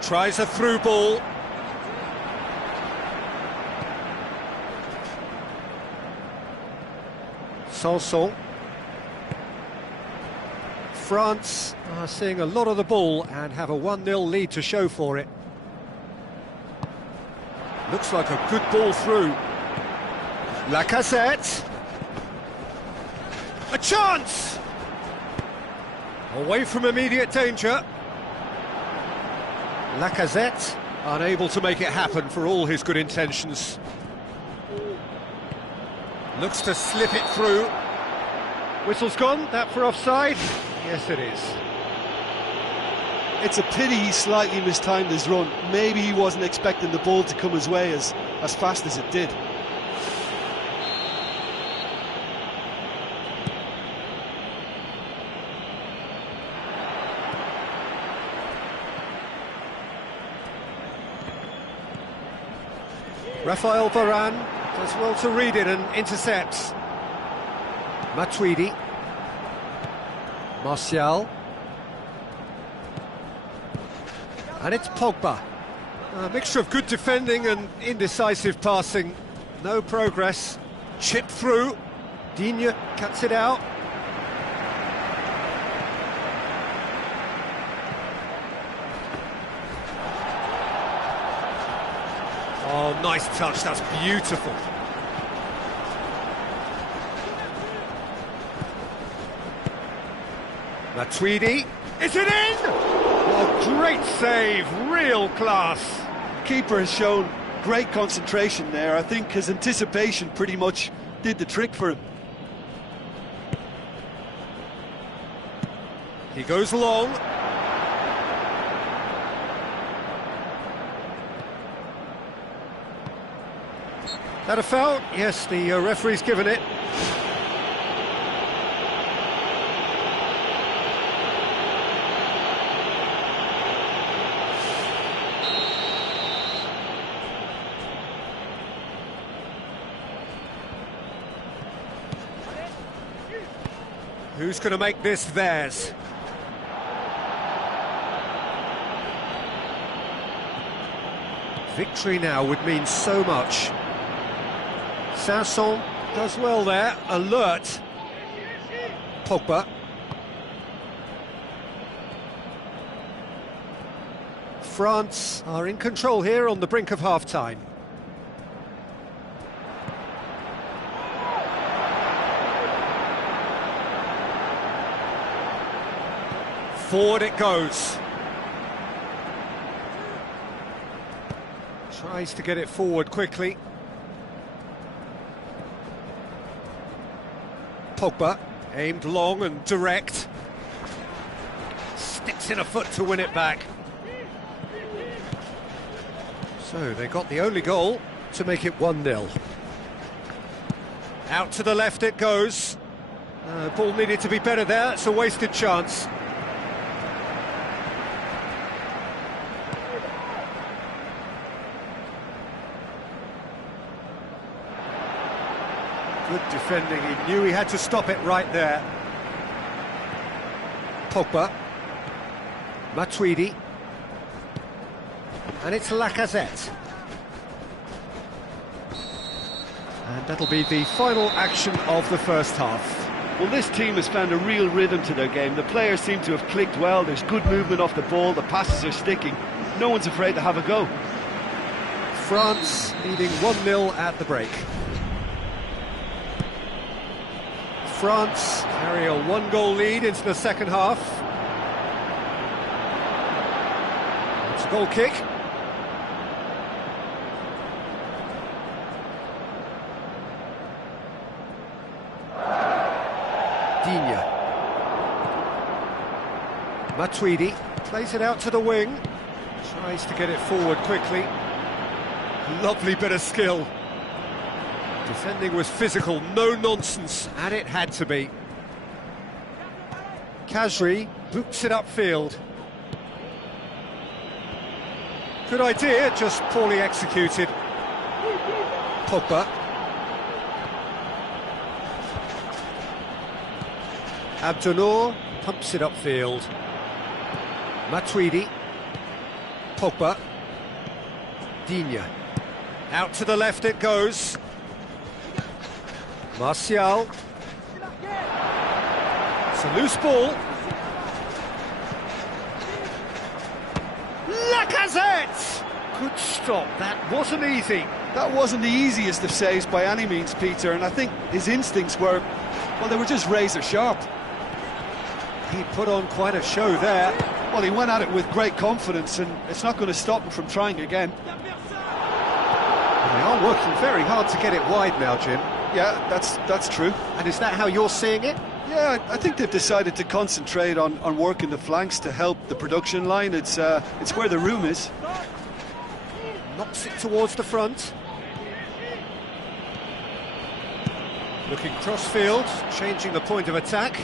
Tries a through ball. Sanson. France are seeing a lot of the ball and have a 1-0 lead to show for it. Looks like a good ball through. Lacazette. A chance! Away from immediate danger. Lacazette, unable to make it happen for all his good intentions. Looks to slip it through. Whistle's gone, that for offside? Yes, it is. It's a pity he slightly mistimed his run. Maybe he wasn't expecting the ball to come his way as fast as it did. Raphael Varane does well to read it and intercepts. Matuidi. Martial. And it's Pogba. A mixture of good defending and indecisive passing. No progress. Chip through. Digne cuts it out. Oh, nice touch, that's beautiful. Matuidi, is it in? Oh, great save, real class. Keeper has shown great concentration there. I think his anticipation pretty much did the trick for him. He goes long. That a foul? Yes, the referee's given it. Who's going to make this theirs? Victory now would mean so much. Sanson does well there, alert. Pogba. France are in control here on the brink of half-time. Forward it goes. Tries to get it forward quickly. Pogba, aimed long and direct. Sticks in a foot to win it back. So they got the only goal to make it 1-0. Out to the left it goes. Ball needed to be better there, it's a wasted chance. Good defending, he knew he had to stop it right there. Pogba. Matuidi. And it's Lacazette. And that'll be the final action of the first half. Well, this team has found a real rhythm to their game. The players seem to have clicked well. There's good movement off the ball. The passes are sticking. No one's afraid to have a go. France leading 1-0 at the break. France carry a one-goal lead into the second half. It's a goal kick. Digne. Matuidi plays it out to the wing. Tries to get it forward quickly. Lovely bit of skill. Defending was physical, no nonsense, and it had to be. Khazri boots it upfield. Good idea, just poorly executed. Pogba. Abdenour pumps it upfield. Matuidi. Pogba. Digne. Out to the left it goes. Martial. It's a loose ball. Lacazette! Good stop, that wasn't easy. That wasn't the easiest of saves by any means, Peter, and I think his instincts were, well, they were just razor sharp. He put on quite a show there. Well, he went at it with great confidence, and it's not going to stop him from trying again. They are working very hard to get it wide now, Jim. Yeah, that's true. And is that how you're seeing it? Yeah, I think they've decided to concentrate on working the flanks to help the production line. It's where the room is. Knocks it towards the front. Looking cross-field, changing the point of attack.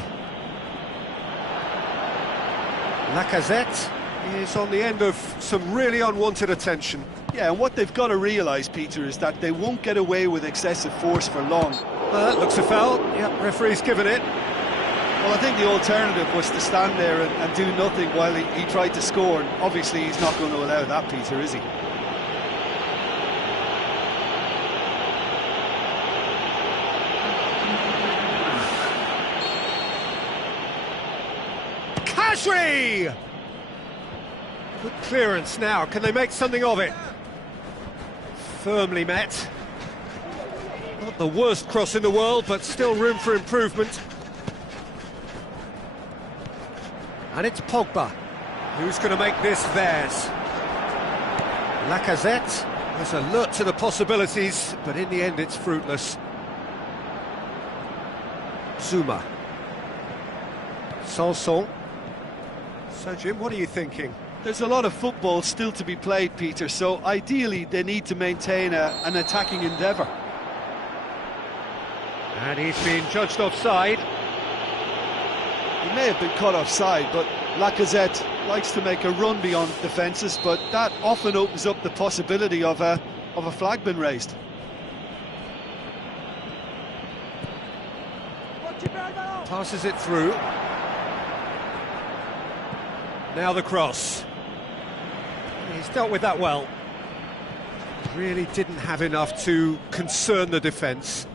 Lacazette is on the end of some really unwanted attention. Yeah, and what they've got to realise, Peter, is that they won't get away with excessive force for long. That looks a foul. Yep, referee's given it. Well, I think the alternative was to stand there and do nothing while he tried to score. And obviously, he's not going to allow that, Peter, is he? Khazri! Good clearance now. Can they make something of it? Firmly met. Not the worst cross in the world, but still room for improvement. And it's Pogba. Who's going to make this theirs? Lacazette is alert to the possibilities, but in the end it's fruitless. Zuma. Sanson. So, Jim, what are you thinking? There's a lot of football still to be played, Peter, so ideally they need to maintain an attacking endeavour. And he's been judged offside. He may have been caught offside, but Lacazette likes to make a run beyond defences, but that often opens up the possibility of a flag being raised. Passes it through. Now the cross. He's dealt with that well. Really didn't have enough to concern the defence.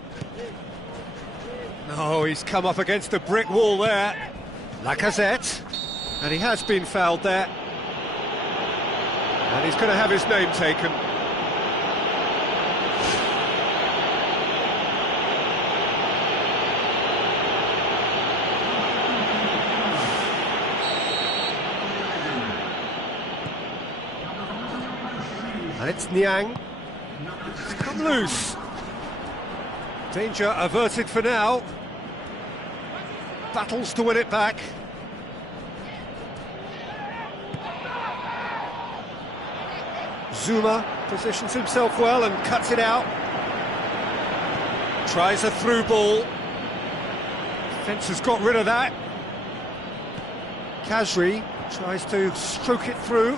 No, he's come up against a brick wall there. Lacazette. And he has been fouled there. And he's going to have his name taken. And it's Niang. It's come loose. Danger averted for now. Battles to win it back. Zuma positions himself well and cuts it out. Tries a through ball. Defence has got rid of that. Khazri tries to stroke it through.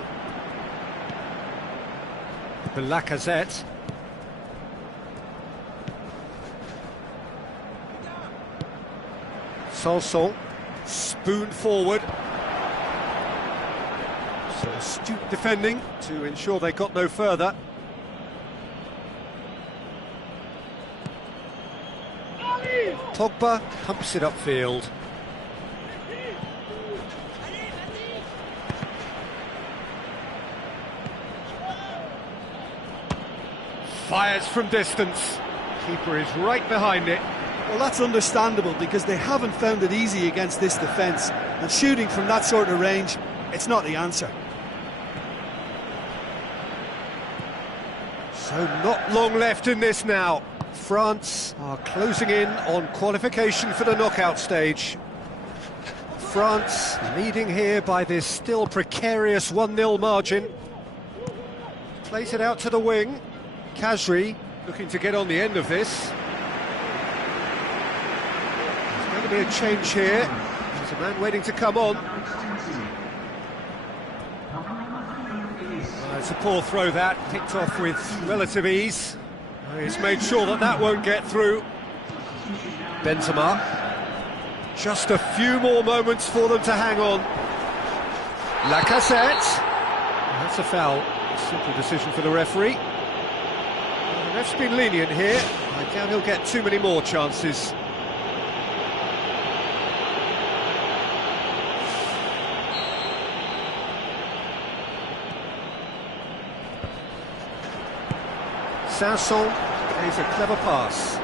The Lacazette. Sanson, spoon forward. So astute defending to ensure they got no further. Pogba pumps it upfield. Fires from distance. Keeper is right behind it. Well, that's understandable because they haven't found it easy against this defence, and shooting from that sort of range, it's not the answer. So not long left in this now. France are closing in on qualification for the knockout stage. France leading here by this still precarious 1-0 margin. Plays it out to the wing. Khazri looking to get on the end of this. There's going to be a change here. There's a man waiting to come on. It's a poor throw that, picked off with relative ease. He's made sure that that won't get through. Benzema. Just a few more moments for them to hang on. Lacazette. That's a foul. Simple decision for the referee. Well, the ref's been lenient here. I doubt he'll get too many more chances. Sanson plays a clever pass.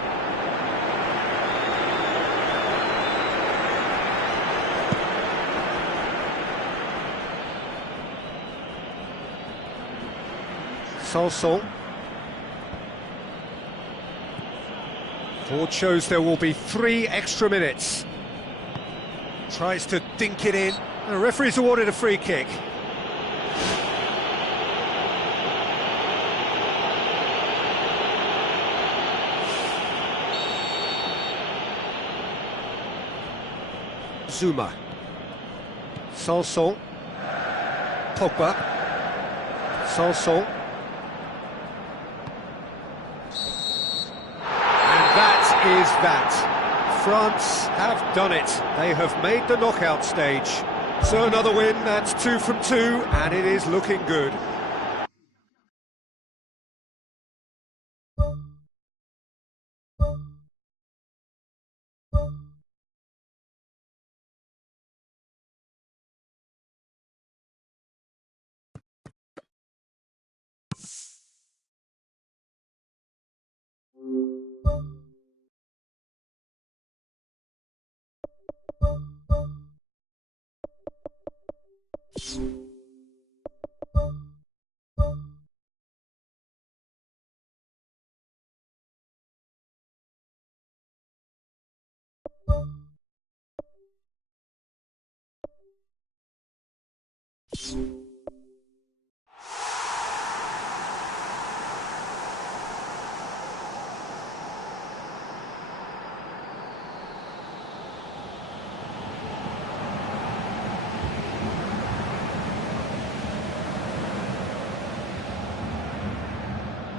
Sanson. Ford shows there will be 3 extra minutes. Tries to dink it in. The referee's awarded a free kick. Zuma. Sanson. Pogba. Sanson. And that is that. France have done it. They have made the knockout stage. So another win, that's 2 from 2, and it is looking good.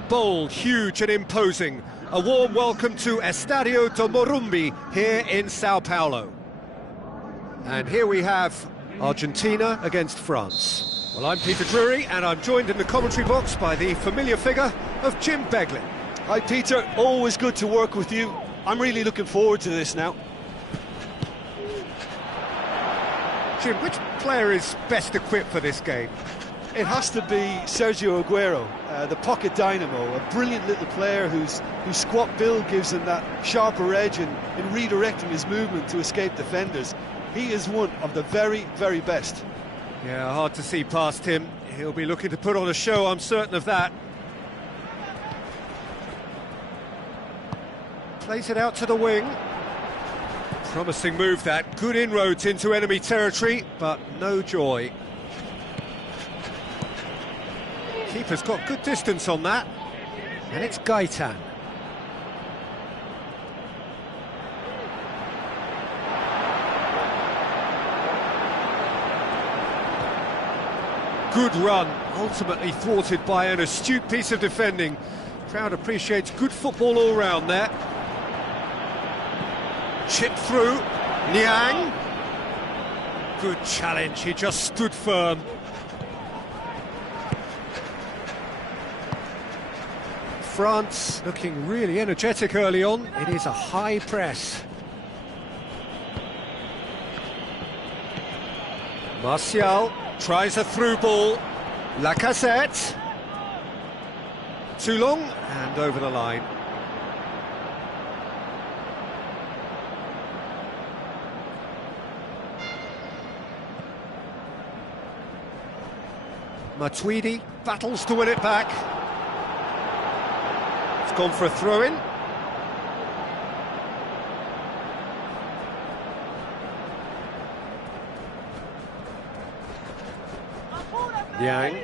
Bold, huge and imposing. A warm welcome to Estadio do Morumbi here in Sao Paulo. And here we have Argentina against France. Well, I'm Peter Drury, and I'm joined in the commentary box by the familiar figure of Jim Beglin. Hi Peter, always good to work with you. I'm really looking forward to this now. Jim, which player is best equipped for this game? It has to be Sergio Aguero, the pocket dynamo, a brilliant little player whose squat build gives him that sharper edge in redirecting his movement to escape defenders. He is one of the very, very best. Yeah, hard to see past him. He'll be looking to put on a show, I'm certain of that. Plays it out to the wing. Promising move that, good inroads into enemy territory, but no joy. Keeper's got good distance on that, and it's Gaitan. Good run, ultimately thwarted by an astute piece of defending. Crowd appreciates good football all round there. Chip through, Niang. Good challenge, he just stood firm. France looking really energetic early on. It is a high press. Martial tries a through ball. Lacazette. Too long and over the line. Matuidi battles to win it back. It's gone for a throw-in. Yang.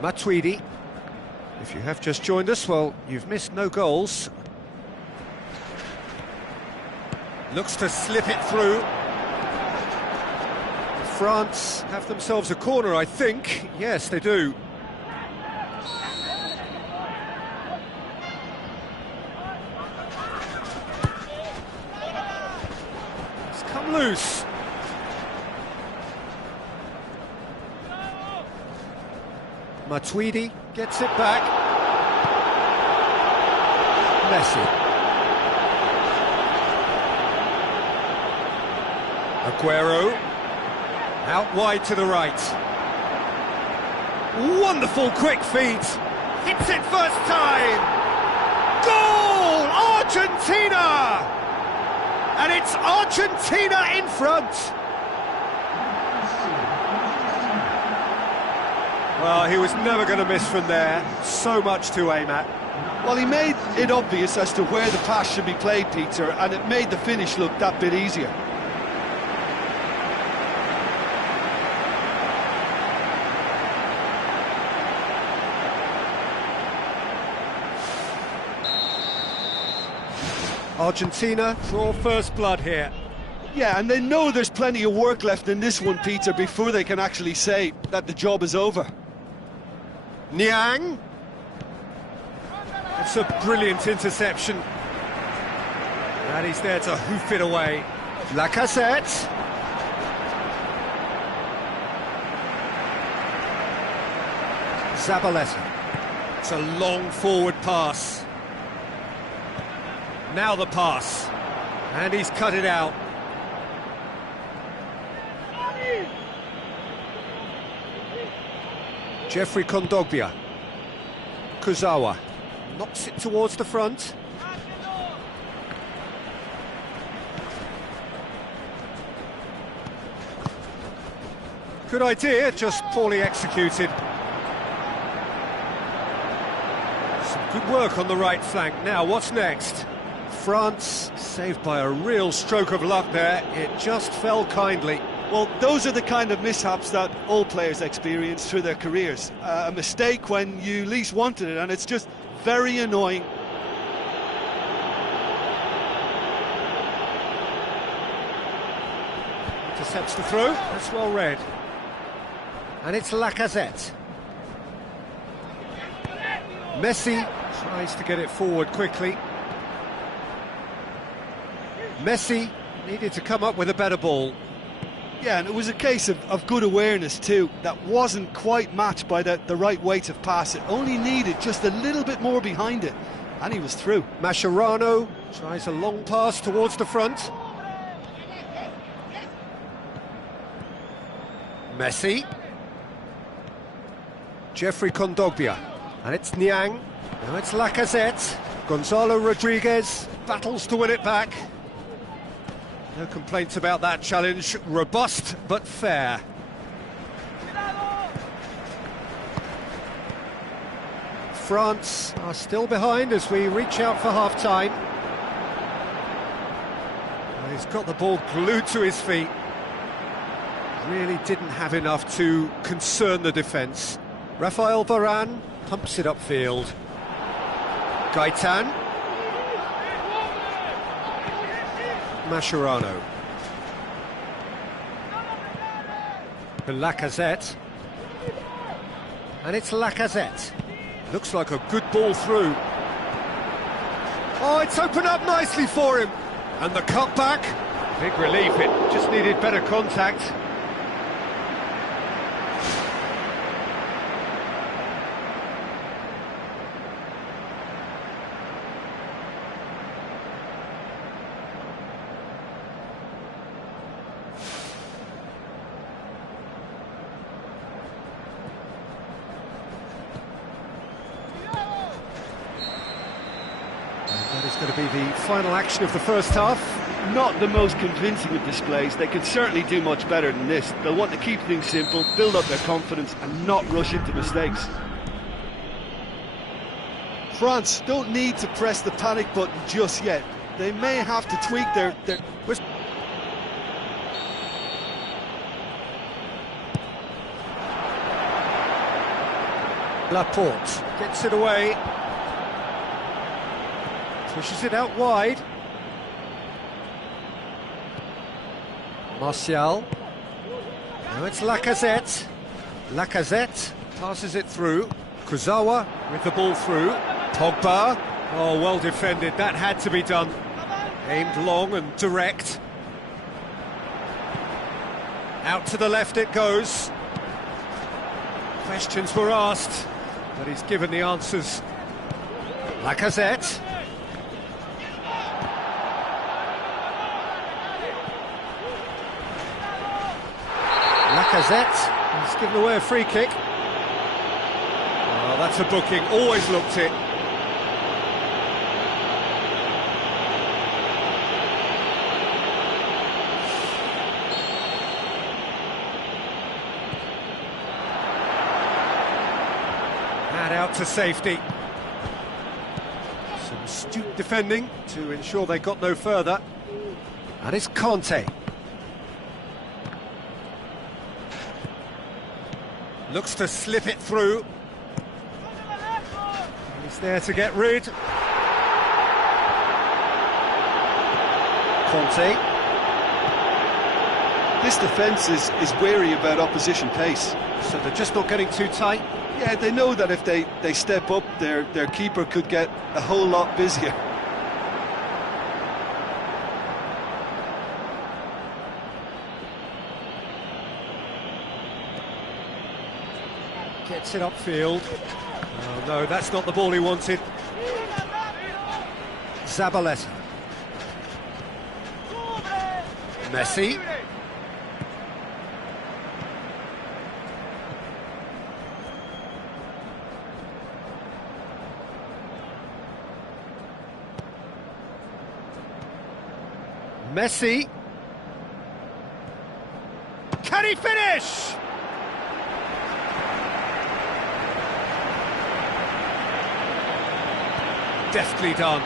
Matuidi. If you have just joined us, well, you've missed no goals. Looks to slip it through. France have themselves a corner, I think. Yes, they do. It's come loose. Matuidi gets it back. Messi. Aguero. Out wide to the right. Wonderful quick feet. Hits it first time. Goal! Argentina! And it's Argentina in front. Well, he was never going to miss from there. So much to aim at. Well, he made it obvious as to where the pass should be played, Peter, and it made the finish look that bit easier. Argentina draw first blood here. Yeah, and they know there's plenty of work left in this one, Peter, before they can actually say that the job is over. Niang. It's a brilliant interception. And he's there to hoof it away. Lacazette. Zabaleta. It's a long forward pass. Now the pass. And he's cut it out. Jeffrey Kondogbia. Kuzawa knocks it towards the front. Good idea, just poorly executed. Some good work on the right flank. Now, what's next? France saved by a real stroke of luck there. It just fell kindly. Well, those are the kind of mishaps that all players experience through their careers. A mistake when you least wanted it, and it's just very annoying. Intercepts the throw, that's well read. And it's Lacazette. Messi tries to get it forward quickly. Messi needed to come up with a better ball. Yeah, and it was a case of good awareness too. That wasn't quite matched by the right weight of pass. It only needed just a little bit more behind it, and he was through. Mascherano tries a long pass towards the front. Messi. Jeffrey Kondogbia. And it's Niang. Now it's Lacazette. Gonzalo Rodriguez battles to win it back. No complaints about that challenge. Robust but fair. France are still behind as we reach out for half-time. He's got the ball glued to his feet. Really didn't have enough to concern the defence. Rafael Varane pumps it upfield. Gaetan. Mascherano. Lacazette. And it's Lacazette. Looks like a good ball through. Oh, it's opened up nicely for him. And the cutback. Big relief, it just needed better contact. going to be the final action of the first half. Not the most convincing of displays. They can certainly do much better than this. They'll want to keep things simple, build up their confidence and not rush into mistakes. France don't need to press the panic button just yet. They may have to tweak their... Laporte gets it away. Pushes it out wide. Martial. Now it's Lacazette. Lacazette passes it through. Kurzawa with the ball through. Pogba. Oh, well defended. That had to be done. Aimed long and direct. Out to the left it goes. Questions were asked, but he's given the answers. Lacazette. Lacazette, he's given away a free kick. Oh, that's a booking, always looked it. And out to safety. Some astute defending to ensure they got no further. And it's Conte. Looks to slip it through. He's there to get rid. Conte. This defence is wary about opposition pace. So they're just not getting too tight. Yeah, they know that if they step up, their keeper could get a whole lot busier. Gets it upfield. Oh no, that's not the ball he wanted. Zabaleta. Messi. Messi. Can he finish? Deftly done.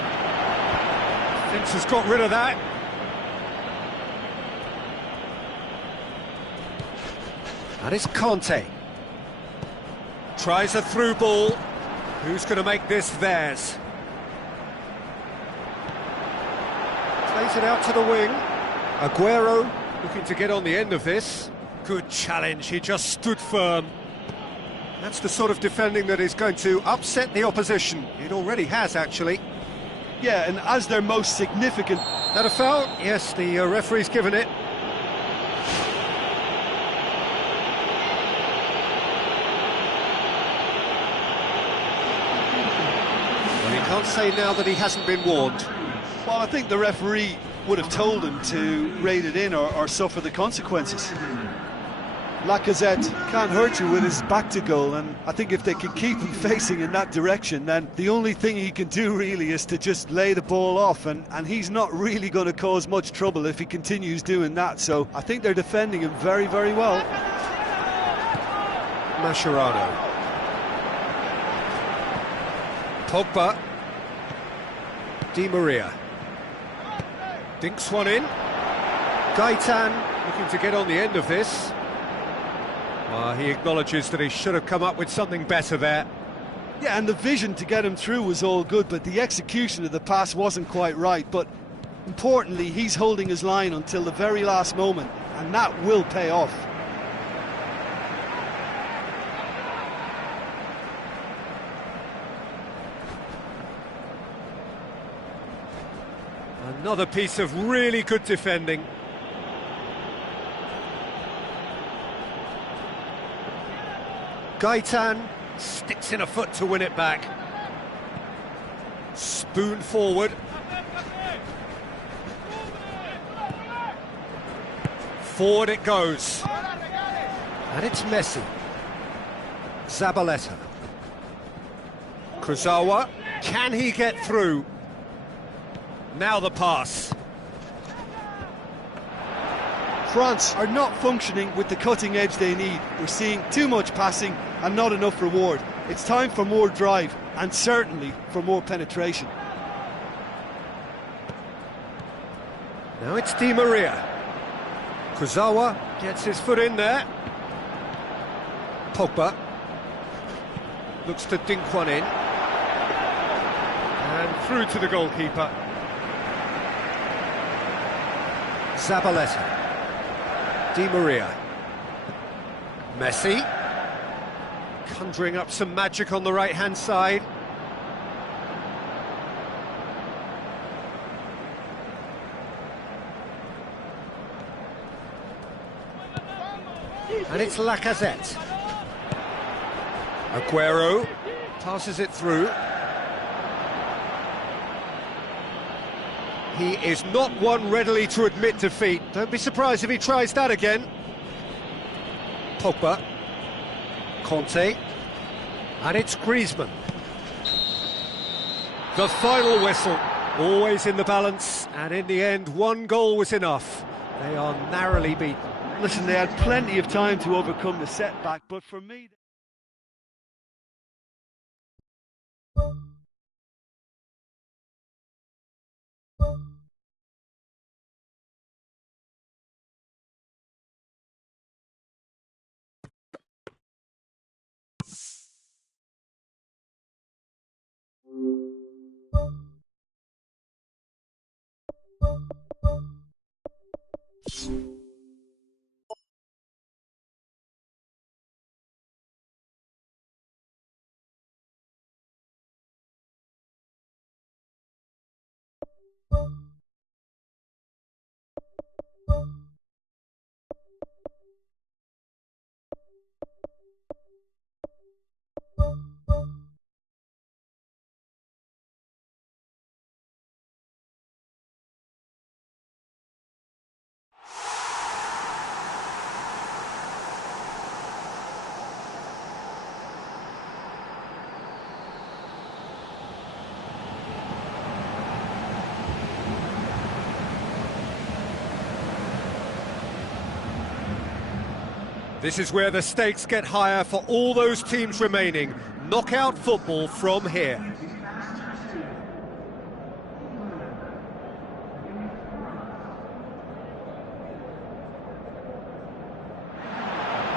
Vince has got rid of that. And it's Conte. Tries a through ball. Who's going to make this theirs? Plays it out to the wing. Aguero looking to get on the end of this. Good challenge, he just stood firm. That's the sort of defending that is going to upset the opposition. It already has, actually. Yeah, and as their most significant... That a foul? Yes, the referee's given it. Well, he can't say now that he hasn't been warned. Well, I think the referee would have told him to rate it in or suffer the consequences. Lacazette can't hurt you with his back to goal, and I think if they can keep him facing in that direction, then the only thing he can do really is to just lay the ball off, and he's not really going to cause much trouble if he continues doing that, so I think they're defending him very, very well. Mascherano. Pogba. Di Maria. Dinks one in. Gaetan looking to get on the end of this. He acknowledges that he should have come up with something better there. Yeah, and the vision to get him through was all good, but the execution of the pass wasn't quite right. But importantly, he's holding his line until the very last moment, and that will pay off. Another piece of really good defending. Gaetan sticks in a foot to win it back. Spoon forward. Forward it goes. And it's Messi. Zabaleta. Kurzawa. Can he get through? Now the pass. France are not functioning with the cutting edge they need. We're seeing too much passing and not enough reward. It's time for more drive and certainly for more penetration. Now it's Di Maria. Kurzawa gets his foot in there. Pogba looks to dink one in. And through to the goalkeeper. Zabaleta. Di Maria. Messi. Conjuring up some magic on the right-hand side. And it's Lacazette. Aguero passes it through. He is not one readily to admit defeat. Don't be surprised if he tries that again. Pogba. Conte. And it's Griezmann. The final whistle. Always in the balance. And in the end, one goal was enough. They are narrowly beaten. Listen, they had plenty of time to overcome the setback, but for me... This is where the stakes get higher for all those teams remaining. Knockout football from here.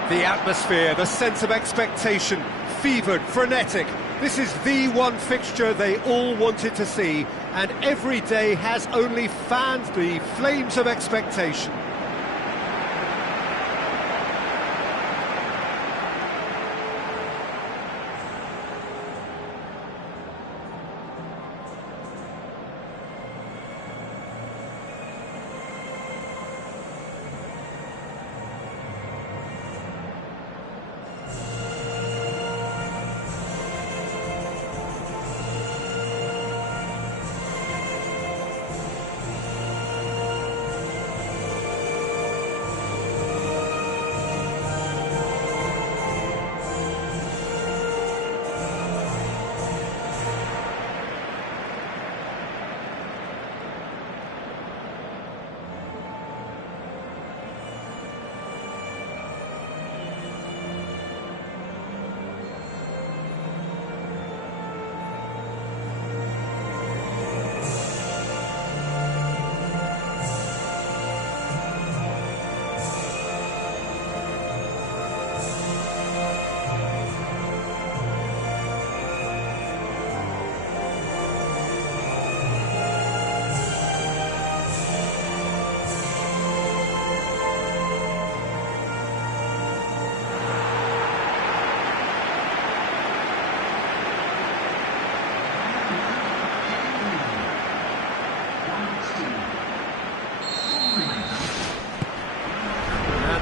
The atmosphere, the sense of expectation, fevered, frenetic. This is the one fixture they all wanted to see, and every day has only fanned the flames of expectation.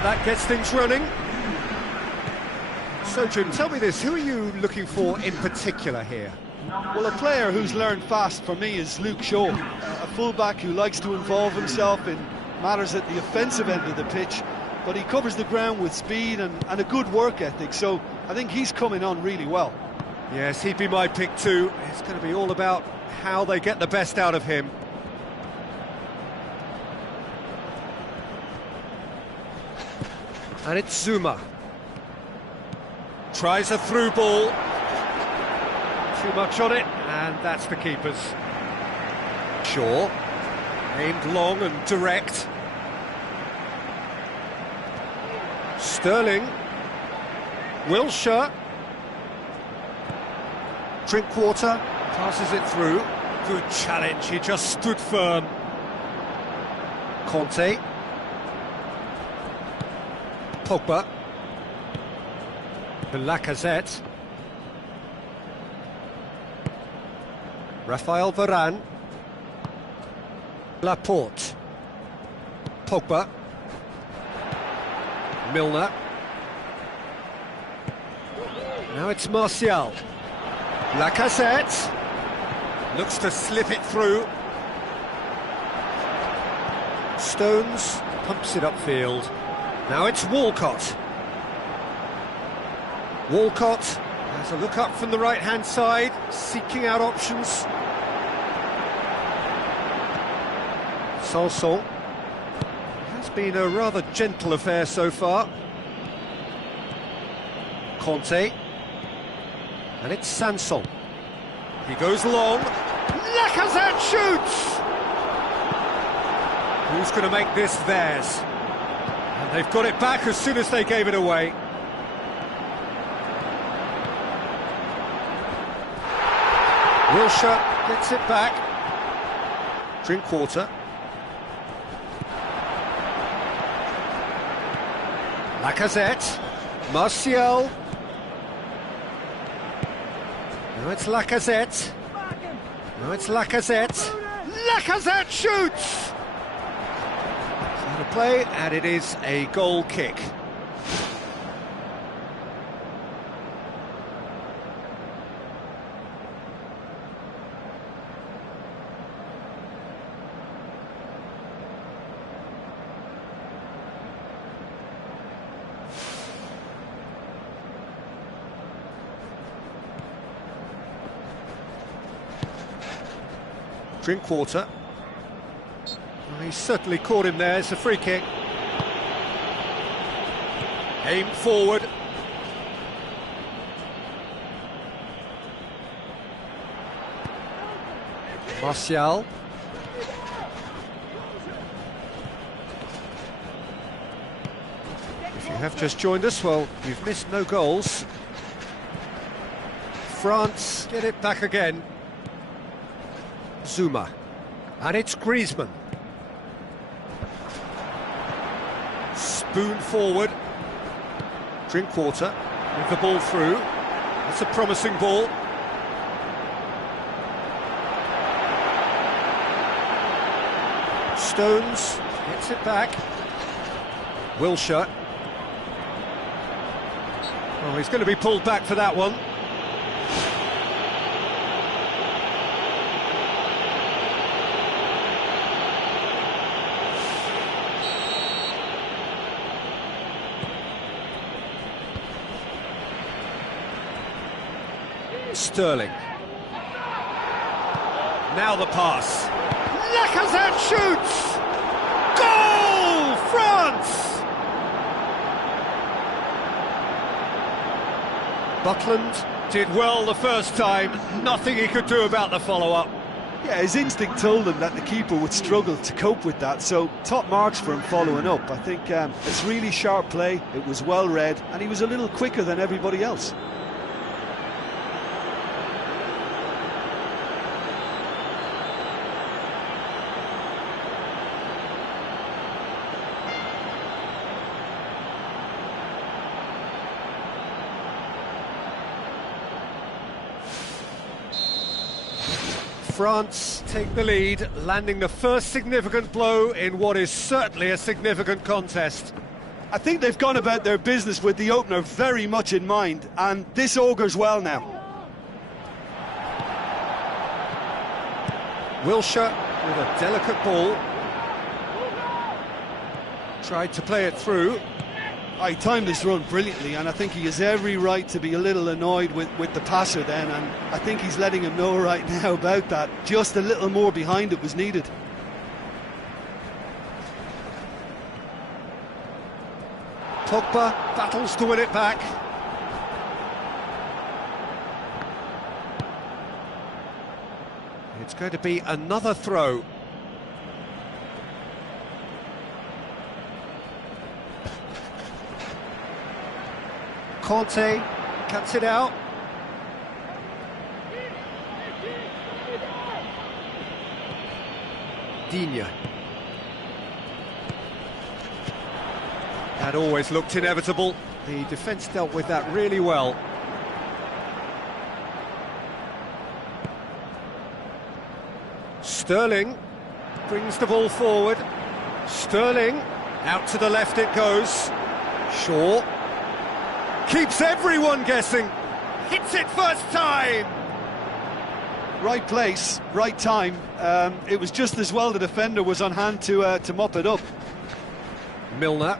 That gets things running. So, Jim, tell me this, who are you looking for in particular here? Well, a player who's learned fast for me is Luke Shaw, a fullback who likes to involve himself in matters at the offensive end of the pitch, but he covers the ground with speed and a good work ethic, so I think he's coming on really well. Yes, he'd be my pick too. It's going to be all about how they get the best out of him. And it's Zuma. Tries a through ball. Too much on it, and that's the keeper's. Shaw. Aimed long and direct. Sterling. Wilshere. Drinkwater. Passes it through. Good challenge, he just stood firm. Conte. Pogba. Lacazette. Rafael Varane. Laporte. Pogba. Milner. Now it's Martial. Lacazette. Looks to slip it through. Stones pumps it upfield. Now it's Walcott. Walcott has a look up from the right-hand side, seeking out options. Sanson. Has been a rather gentle affair so far. Conte. And it's Sanson. He goes long. Lacazette shoots! Who's going to make this theirs? And they've got it back as soon as they gave it away. Wilshere gets it back. Drinkwater. Lacazette. Martial. Now it's Lacazette. Now it's Lacazette. Lacazette shoots! Out of play, and it is a goal kick. Drinkwater. Well, he certainly caught him there. It's a free kick. Aimed forward. Martial. If you have just joined us, well, you've missed no goals. France get it back again. Zuma. And it's Griezmann. Spoon forward. Drinkwater with the ball through. That's a promising ball. Stones gets it back. Wilshere. Oh, he's going to be pulled back for that one. Sterling. Now the pass. Lacazette shoots! Goal! France! Butland did well the first time. Nothing he could do about the follow-up. Yeah, his instinct told him that the keeper would struggle to cope with that, so top marks for him following up. I think it's really sharp play, it was well read, and he was a little quicker than everybody else. France take the lead, landing the first significant blow in what is certainly a significant contest. I think they've gone about their business with the opener very much in mind, and this augurs well now. Wilshere with a delicate ball. Tried to play it through. He timed this run brilliantly, and I think he has every right to be a little annoyed with the passer then, and I think he's letting him know right now about that. Just a little more behind it was needed. Pogba battles to win it back. It's going to be another throw. Conte cuts it out. Digne. That always looked inevitable. The defence dealt with that really well. Sterling brings the ball forward. Sterling, out to the left it goes. Shaw keeps everyone guessing. Hits it first time. Right place, right time. It was just as well the defender was on hand to mop it up. Milner.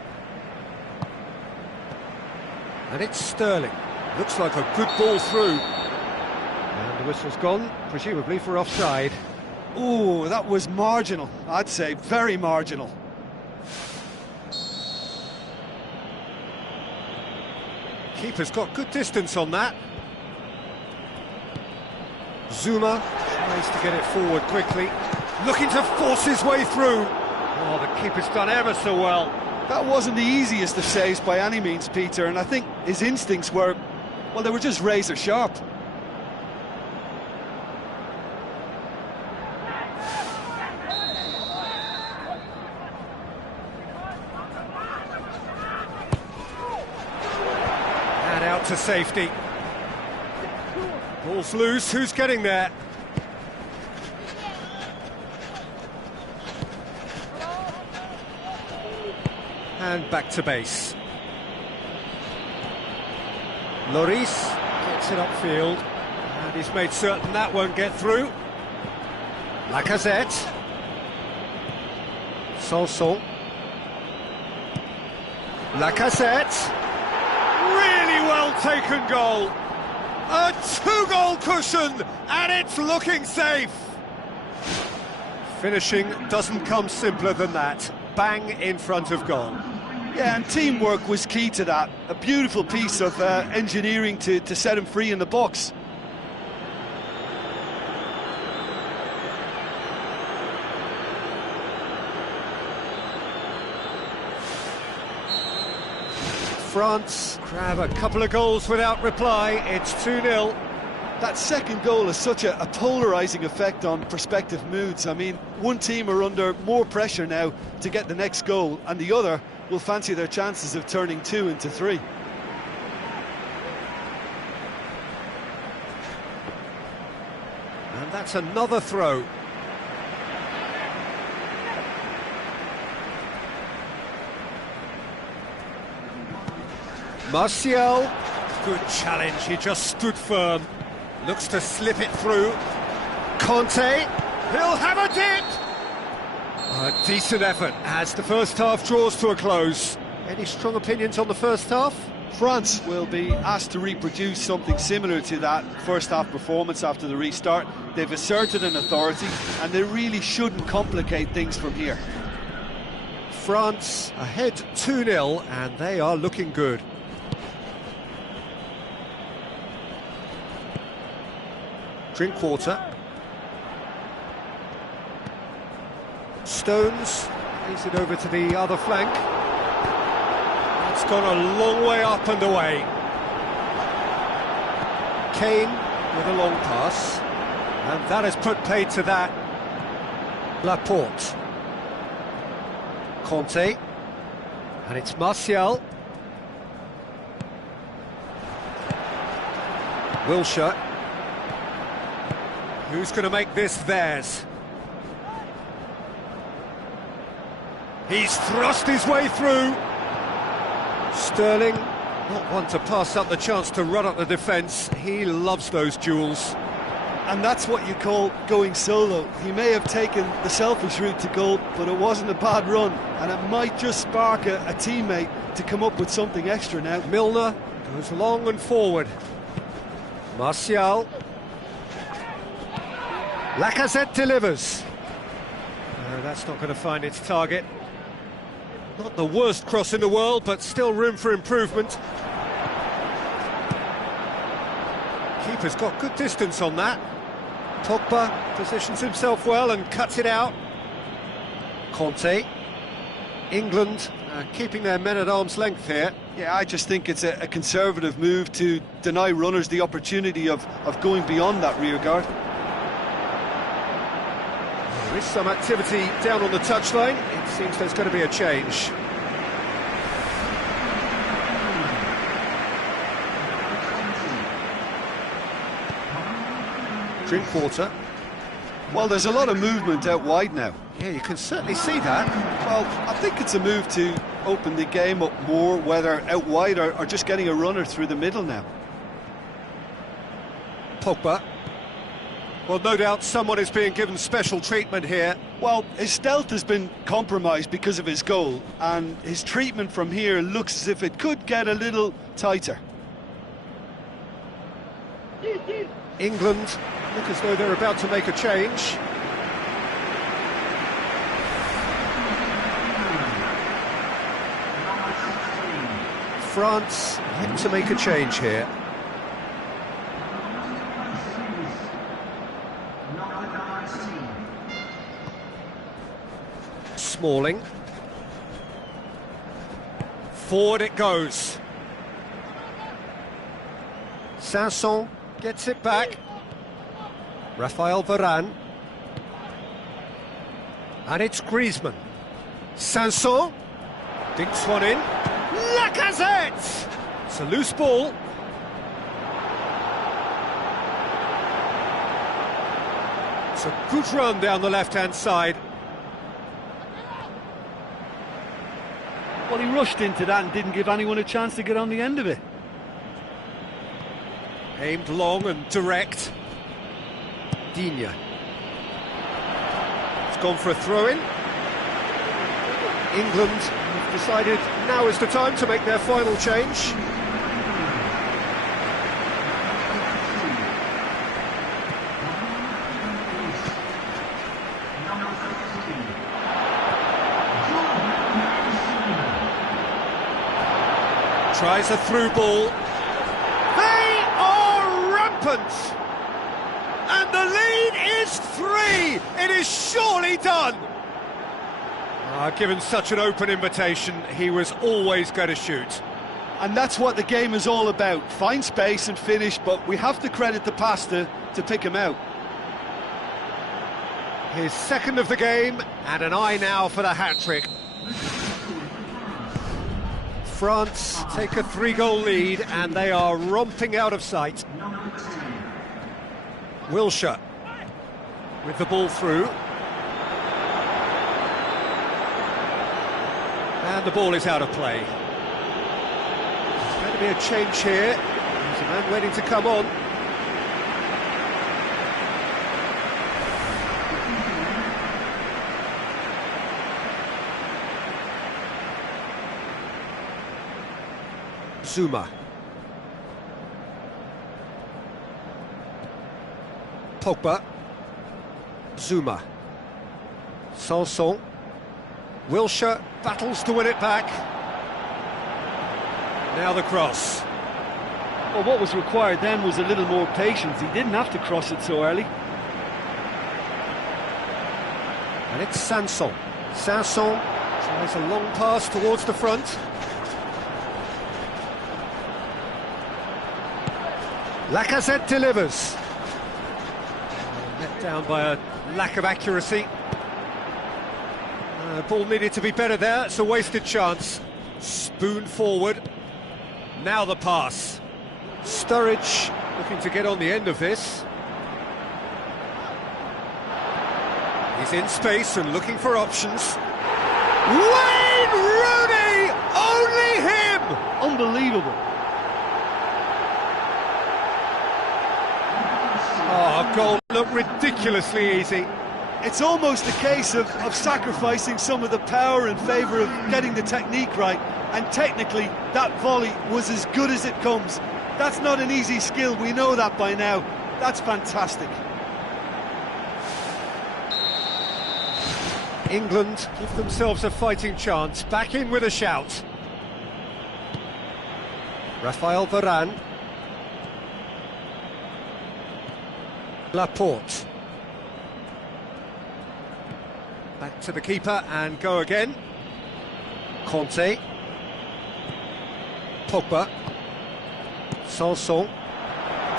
And it's Sterling. Looks like a good ball through. And the whistle's gone, presumably for offside. Ooh, that was marginal, I'd say, very marginal. Keeper's got good distance on that. Zuma tries to get it forward quickly, looking to force his way through. Oh, the keeper's done ever so well. That wasn't the easiest of saves by any means, Peter, and I think his instincts were, well, they were just razor sharp. And out to safety. Ball's loose, who's getting there? And back to base. Lloris gets it upfield, and he's made certain that won't get through. Lacazette. Sanson. Lacazette. Really well taken goal. A two-goal cushion, and it's looking safe. Finishing doesn't come simpler than that. Bang in front of goal. Yeah, and teamwork was key to that. A beautiful piece of engineering to set him free in the box. France grab a couple of goals without reply. It's 2-0. That second goal has such a polarising effect on prospective moods. I mean, one team are under more pressure now to get the next goal, and the other will fancy their chances of turning 2 into 3. And that's another throw. Martial, good challenge, he just stood firm. Looks to slip it through. Conte, he'll have a dip! A decent effort as the first half draws to a close. Any strong opinions on the first half? France will be asked to reproduce something similar to that first half performance after the restart. They've asserted an authority, and they really shouldn't complicate things from here. France ahead 2-0, and they are looking good. Drinkwater. Stones plays it over to the other flank. It's gone a long way up and away. Kane with a long pass, and that has put paid to that. Laporte. Conte, and it's Martial. Wilshere. Who's going to make this theirs? He's thrust his way through. Sterling, not one to pass up the chance to run up the defence. He loves those duels. And that's what you call going solo. He may have taken the selfish route to goal, but it wasn't a bad run, and it might just spark a teammate to come up with something extra now. Milner goes long and forward. Martial. Lacazette delivers. No, that's not going to find its target. Not the worst cross in the world, but still room for improvement. Keeper's got good distance on that. Pogba positions himself well and cuts it out. Conte. England keeping their men at arm's length here. Yeah, I just think it's a conservative move to deny runners the opportunity of going beyond that rear guard. There is some activity down on the touchline. It seems there's going to be a change. Drinkwater. Well, there's a lot of movement out wide now. Yeah, you can certainly see that. Well, I think it's a move to open the game up more, whether out wide or just getting a runner through the middle now. Pogba. Well, no doubt someone is being given special treatment here. Well, his stealth has been compromised because of his goal, and his treatment from here looks as if it could get a little tighter. England look as though they're about to make a change. France yet to make a change here. Smalling. Forward it goes. Sanson gets it back. Raphael Varane. And it's Griezmann. Sanson dinks one in. Lacazette! It's a loose ball. It's a good run down the left-hand side. Well, he rushed into that and didn't give anyone a chance to get on the end of it. Aimed long and direct. Digne. It's gone for a throw-in. England have decided now is the time to make their final change. Tries a through ball. They are rampant! And the lead is 3! It is surely done! Given such an open invitation, he was always going to shoot. And that's what the game is all about. Find space and finish, but we have to credit the pass to pick him out. His second of the game, and an eye now for the hat-trick. France take a 3-goal lead, and they are romping out of sight. Wilshere with the ball through. And the ball is out of play. There's going to be a change here. There's a man waiting to come on. Zuma. Pogba. Zuma. Sanson. Wilshere battles to win it back. Now the cross. Well, what was required then was a little more patience. He didn't have to cross it so early. And it's Sanson. Sanson tries a long pass towards the front. Lacazette delivers. Let down by a lack of accuracy. Ball needed to be better there. It's a wasted chance. Spoon forward. Now the pass. Sturridge looking to get on the end of this. He's in space and looking for options. Wayne Rooney! Only him! Unbelievable. Oh, goal looked ridiculously easy. It's almost a case of sacrificing some of the power in favour of getting the technique right, and technically that volley was as good as it comes. That's not an easy skill, we know that by now. That's fantastic. England give themselves a fighting chance, back in with a shout. Rafael Varane. Laporte. Back to the keeper and go again. Conte. Pogba. Sanson.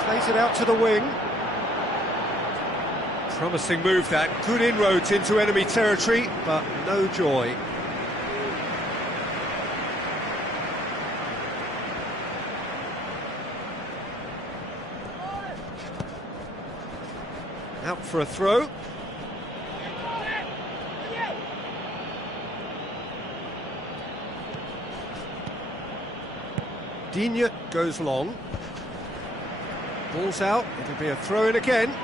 Plays it out to the wing. Promising move that, good inroads into enemy territory, but no joy. Out for a throw. Digne goes long. Ball's out, it'll be a throw-in again.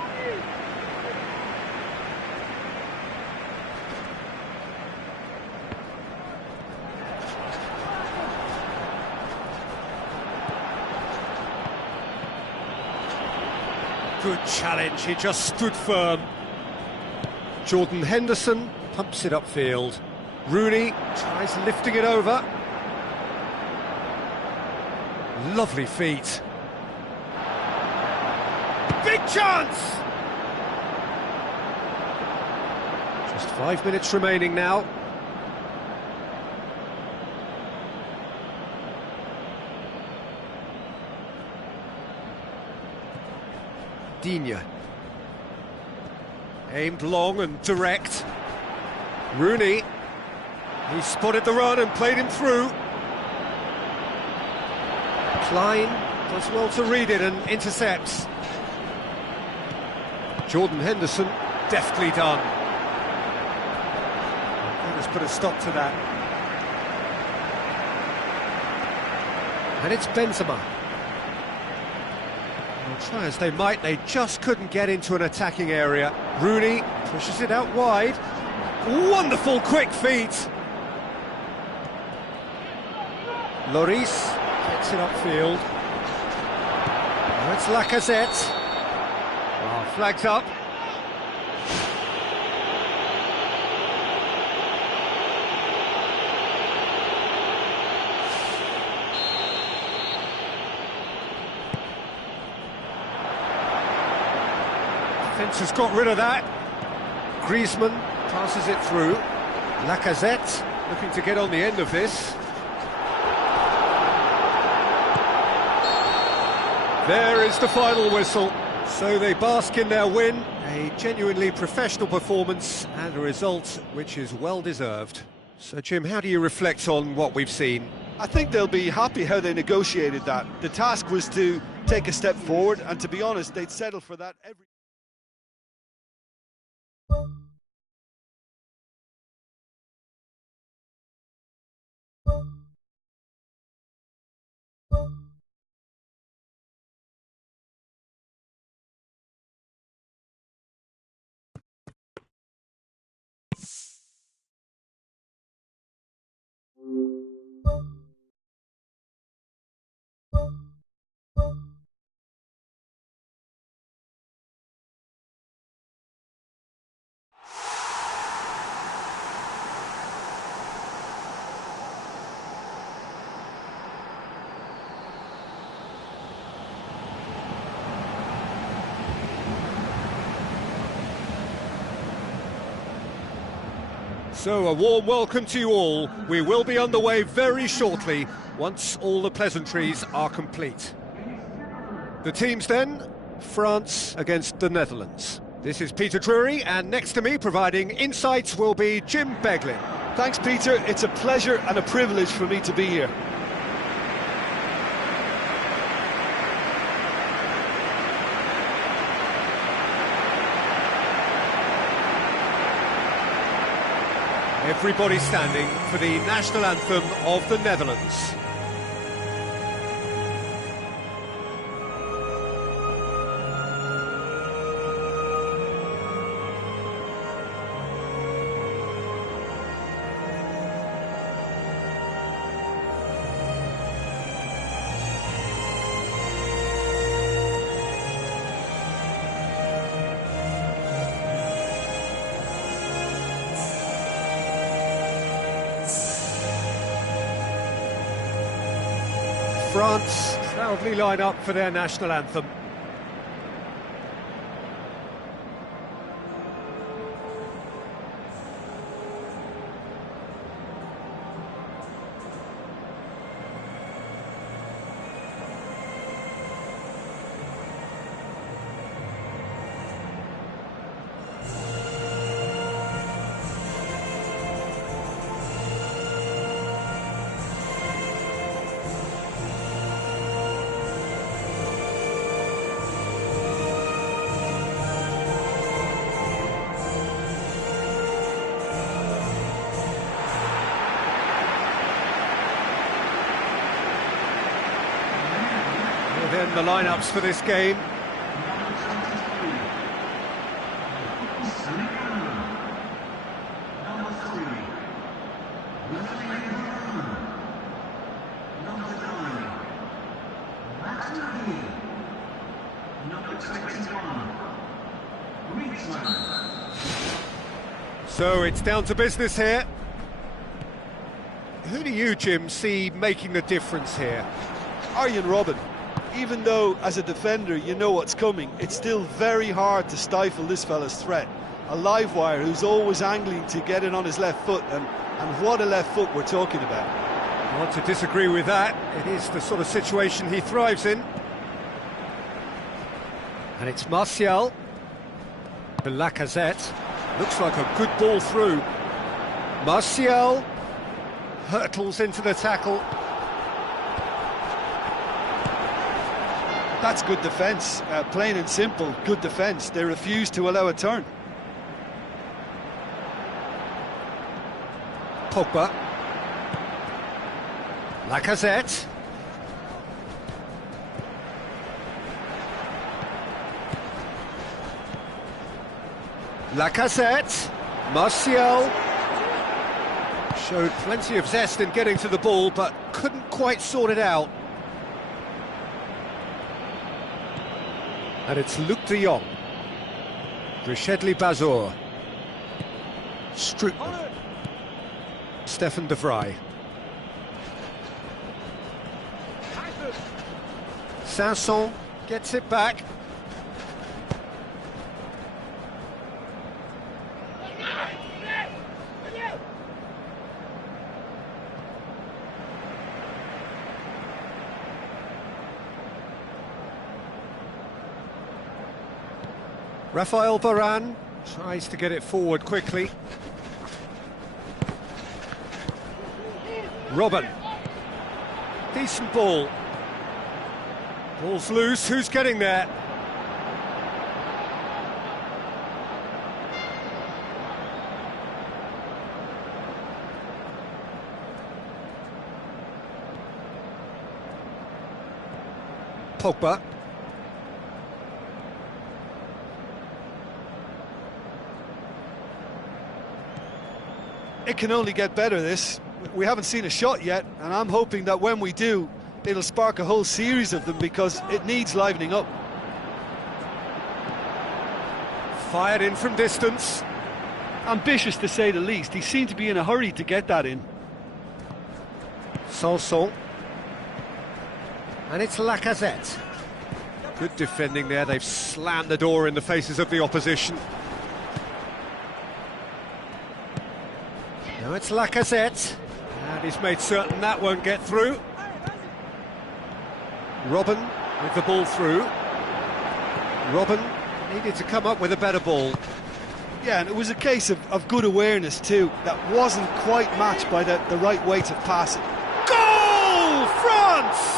Good challenge, he just stood firm. Jordan Henderson pumps it upfield. Rooney tries lifting it over. Lovely feet. Big chance! Just 5 minutes remaining now. Digne. Aimed long and direct. Rooney. He spotted the run and played him through. Klein does well to read it and intercepts. Jordan Henderson, deftly done. Let's put a stop to that. And it's Benzema. Well, try as they might, they just couldn't get into an attacking area. Rooney pushes it out wide. Wonderful quick feet. Lloris gets it upfield. Now it's Lacazette. Oh, flags up. Defence has got rid of that. Griezmann passes it through. Lacazette looking to get on the end of this. There is the final whistle. So they bask in their win, a genuinely professional performance and a result which is well deserved. So Jim, how do you reflect on what we've seen? I think they'll be happy how they negotiated that. The task was to take a step forward, and to be honest, they'd settle for that every... So a warm welcome to you all. We will be underway very shortly once all the pleasantries are complete. The teams then, France against the Netherlands. This is Peter Drury, and next to me providing insights will be Jim Beglin. Thanks, Peter. It's a pleasure and a privilege for me to be here. Everybody standing for the national anthem of the Netherlands. France proudly line up for their national anthem. Then the lineups for this game. So it's down to business here. Who do you, Jim, see making the difference here? Arjen Robben. Even though, as a defender, you know what's coming, it's still very hard to stifle this fella's threat. A live wire who's always angling to get it on his left foot, and what a left foot we're talking about. I want to disagree with that. It is the sort of situation he thrives in. And it's Martial. The Lacazette. Looks like a good ball through. Martial hurtles into the tackle. That's good defence, plain and simple, good defence. They refuse to allow a turn. Pogba. Lacazette. Lacazette. Martial. Showed plenty of zest in getting to the ball, but couldn't quite sort it out. And it's Luc de Jong. Richedly Bazor. Strootman. Stefan de Vrij. Sanson gets it back. Raphael Varane tries to get it forward quickly. Robben. Decent ball. Ball's loose, who's getting there? Pogba. It can only get better, this. We haven't seen a shot yet, and I'm hoping that when we do, it'll spark a whole series of them, because it needs livening up. Fired in from distance. Ambitious, to say the least. He seemed to be in a hurry to get that in. Sanson. And it's Lacazette. Good defending there. They've slammed the door in the faces of the opposition. Now it's Lacazette, and he's made certain that won't get through. Robben with the ball through. Robben needed to come up with a better ball. Yeah, and it was a case of good awareness too, that wasn't quite matched by the right weight of passing. Goal! France!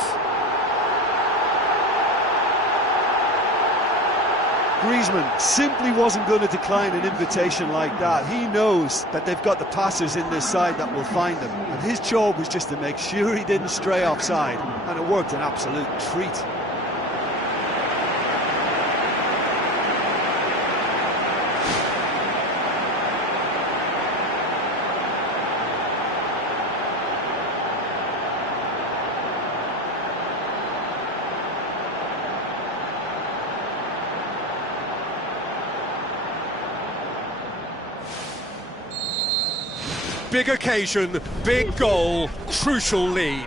Griezmann simply wasn't going to decline an invitation like that. He knows that they've got the passers in this side that will find him, and his job was just to make sure he didn't stray offside, and it worked an absolute treat. Big occasion, big goal, crucial lead.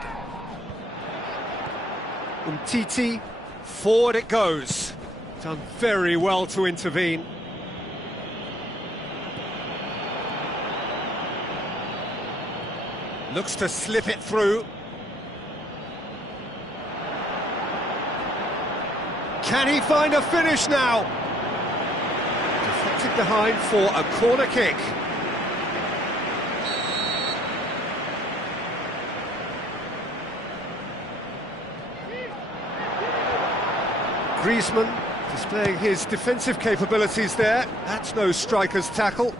Umtiti, forward it goes. Done very well to intervene. Looks to slip it through. Can he find a finish now? Deflected behind for a corner kick. Griezmann displaying his defensive capabilities there. That's no striker's tackle.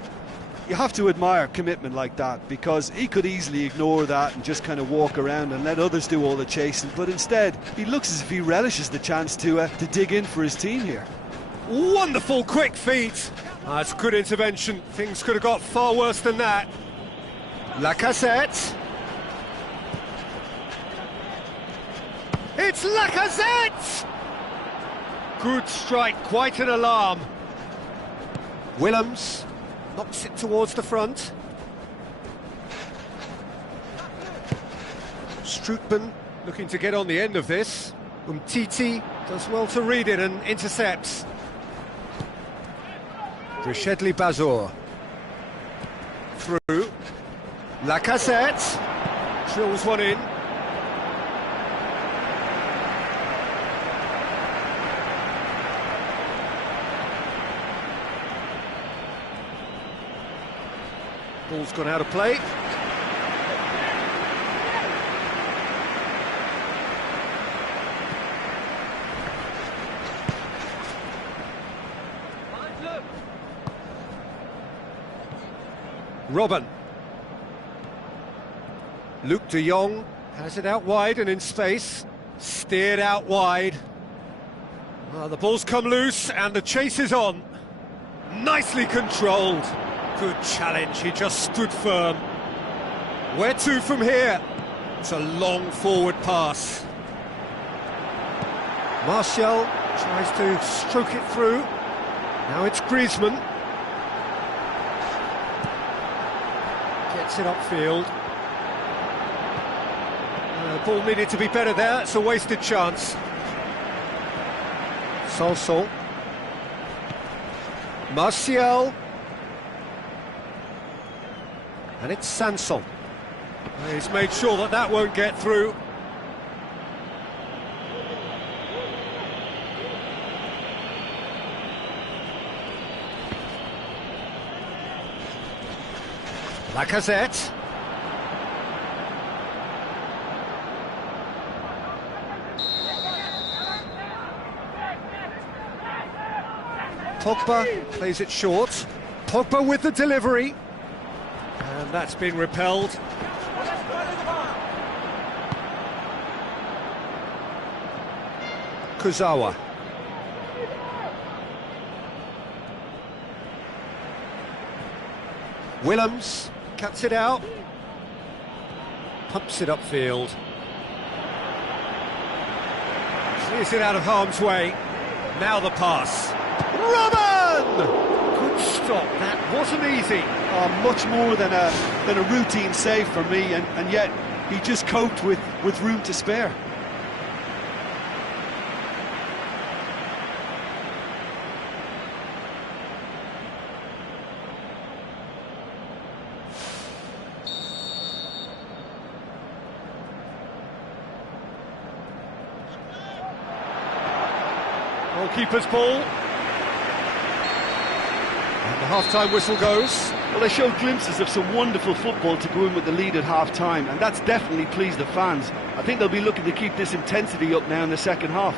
You have to admire commitment like that, because he could easily ignore that and just kind of walk around and let others do all the chasing, but instead he looks as if he relishes the chance to dig in for his team here. Wonderful quick feet. That's good intervention. Things could have got far worse than that. Lacazette. It's Lacazette! Good strike, quite an alarm. Willems knocks it towards the front. Strootman looking to get on the end of this. Umtiti does well to read it and intercepts. Rishedli Bazor. Through. Lacazette. Drills one in. Ball's gone out of play. Robben. Luke de Jong has it out wide and in space. Steered out wide. Well, the ball's come loose and the chase is on. Nicely controlled. Good challenge, he just stood firm. Where to from here? It's a long forward pass. Martial tries to stroke it through. Now it's Griezmann. Gets it upfield. The ball needed to be better there, it's a wasted chance. Solsol. Martial. And it's Sanson. He's made sure that that won't get through. Lacazette. Pogba plays it short. Pogba with the delivery. And that's been repelled. Kurzawa. Willems cuts it out. Pumps it upfield. Clears it out of harm's way. Now the pass. Robben! Good stop, that wasn't easy. Much more than a routine save for me, and yet he just coped with room to spare. Goalkeeper's ball. And the half-time whistle goes. Well, they showed glimpses of some wonderful football to go in with the lead at half-time, and that's definitely pleased the fans. I think they'll be looking to keep this intensity up now in the second half.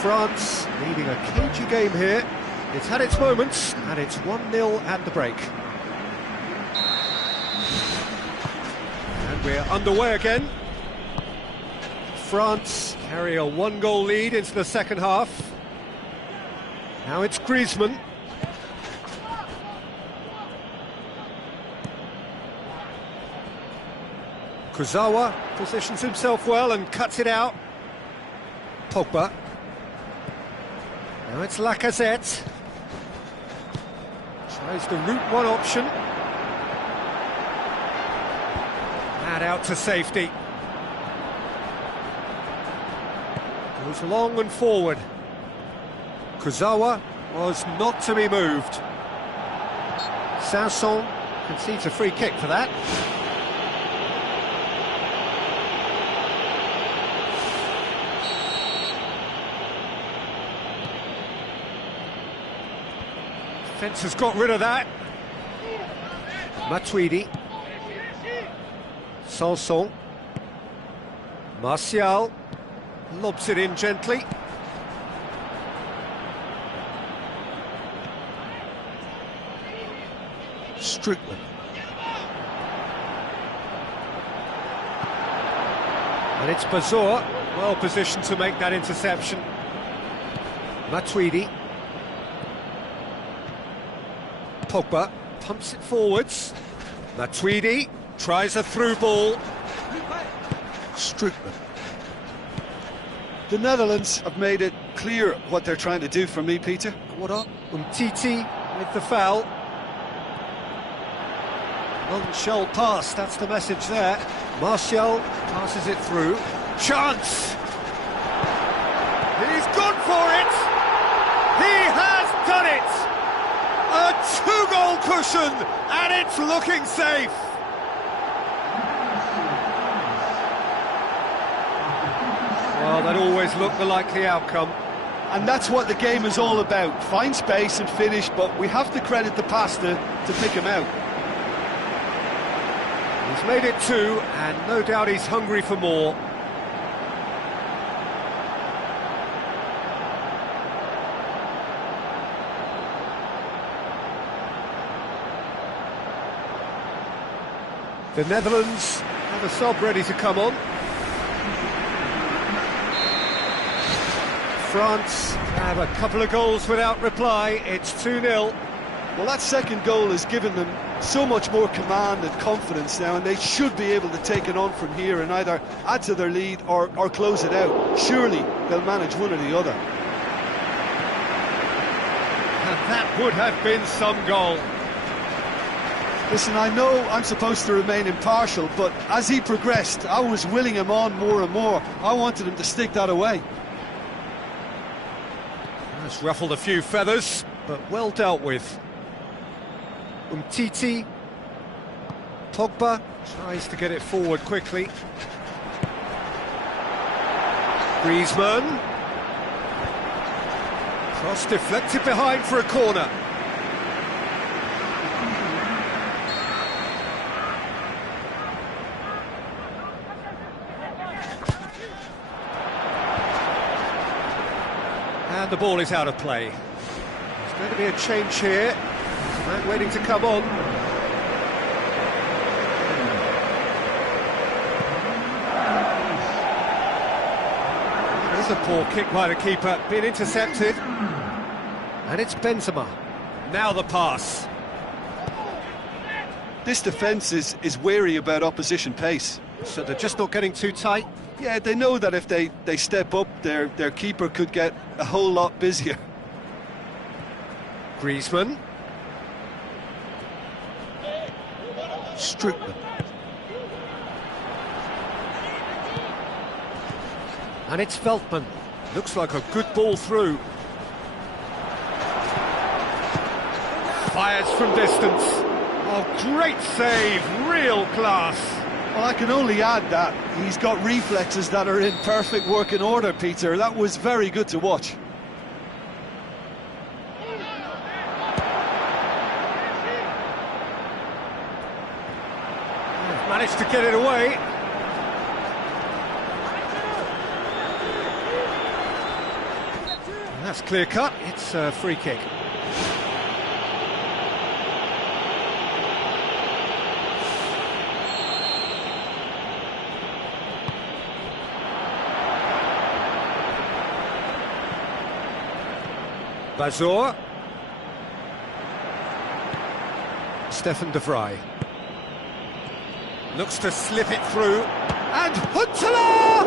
France leading a cagey game here. It's had its moments, and it's 1-0 at the break. And we're underway again. France carry a one-goal lead into the second half. Now it's Griezmann. Kurzawa positions himself well and cuts it out. Pogba. Now it's Lacazette. Tries the route one option. And out to safety. Goes long and forward. Kurzawa was not to be moved. Sanson concedes a free kick for that. Defence has got rid of that. Matuidi. Sanson. Martial lobs it in gently. Strickland. And it's Bazor, well positioned to make that interception. Matuidi. Pogba pumps it forwards. Matuidi tries a through ball. Strickland. The Netherlands have made it clear what they're trying to do for me, Peter. What up? Umtiti with the foul. Non-shell pass, that's the message there. Martial passes it through. Chance! He's gone for it! He has done it! A two-goal cushion, and it's looking safe! Well, that always looked the likely outcome. And that's what the game is all about. Find space and finish, but we have to credit the pasta to pick him out. He's made it two, and no doubt he's hungry for more. The Netherlands have a sub ready to come on. France have a couple of goals without reply. It's 2-0. Well, that second goal has given them so much more command and confidence now, and they should be able to take it on from here and either add to their lead or close it out. Surely they'll manage one or the other. And that would have been some goal. Listen, I know I'm supposed to remain impartial, but as he progressed, I was willing him on more and more. I wanted him to stick that away. That's ruffled a few feathers, but well dealt with. Umtiti. Pogba tries to get it forward quickly. Griezmann. Cross deflected behind for a corner. And the ball is out of play. There's going to be a change here. There's a man waiting to come on. There's a poor kick by the keeper, being intercepted. And it's Benzema. Now the pass. This defence is wary about opposition pace. So they're just not getting too tight. Yeah, they know that if they step up, their keeper could get a whole lot busier. Griezmann. Strickland. And it's Veltman. Looks like a good ball through. Fires from distance. Oh, great save, real class. Well, I can only add that he's got reflexes that are in perfect working order, Peter. That was very good to watch. Managed to get it away. And that's clear cut. It's a free kick. Bazor. Stefan de Vrij. Looks to slip it through. And Huntelaar!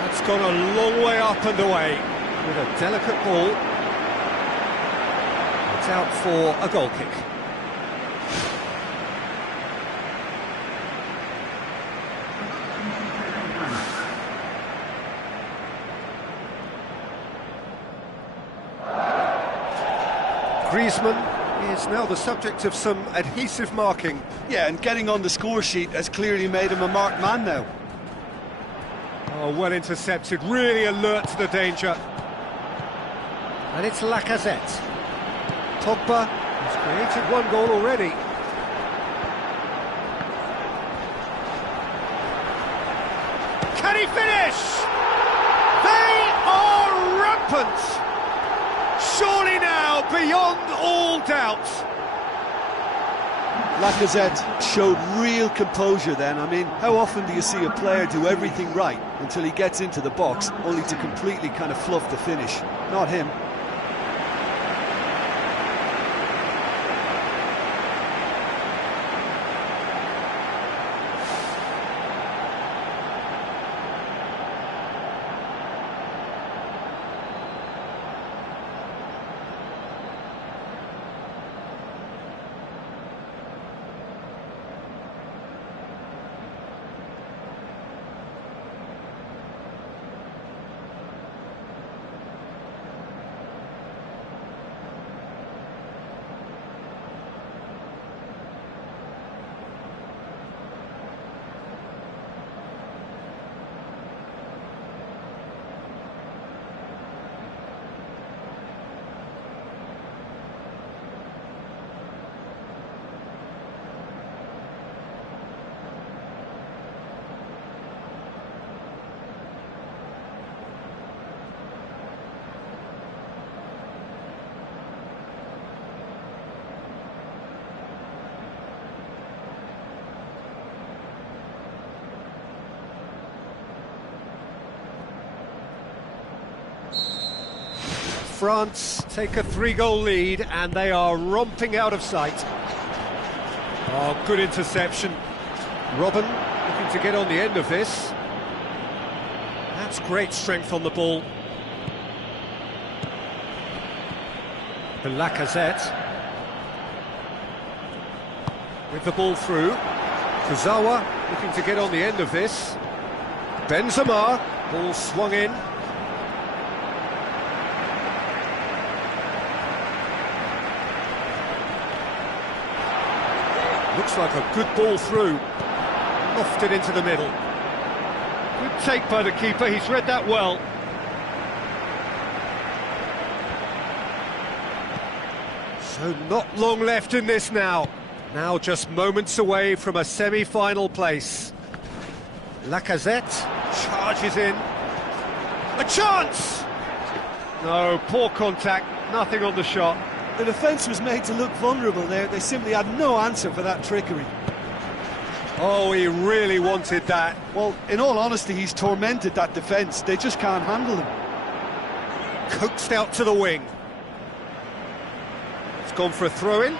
That's gone a long way up and away with a delicate ball. It's out for a goal kick. Griezmann is now the subject of some adhesive marking. Yeah, and getting on the score sheet has clearly made him a marked man now. Oh, well intercepted, really alert to the danger. And it's Lacazette. Pogba has created one goal already. Can he finish? They are rampant! Surely now, beyond all doubt. Lacazette showed real composure then. I mean, how often do you see a player do everything right until he gets into the box, only to completely kind of fluff the finish? Not him. France take a 3-goal lead and they are romping out of sight. Oh, good interception. Robben looking to get on the end of this. That's great strength on the ball. The Lacazette. With the ball through. Kurzawa looking to get on the end of this. Benzema, ball swung in. Looks like a good ball through. Lofted into the middle. Good take by the keeper, he's read that well. So not long left in this now. Now just moments away from a semi-final place. Lacazette charges in. A chance! No, poor contact, nothing on the shot. The defence was made to look vulnerable there. They simply had no answer for that trickery. Oh, he really wanted that. Well, in all honesty, he's tormented that defence. They just can't handle him. Coaxed out to the wing. It's gone for a throw-in.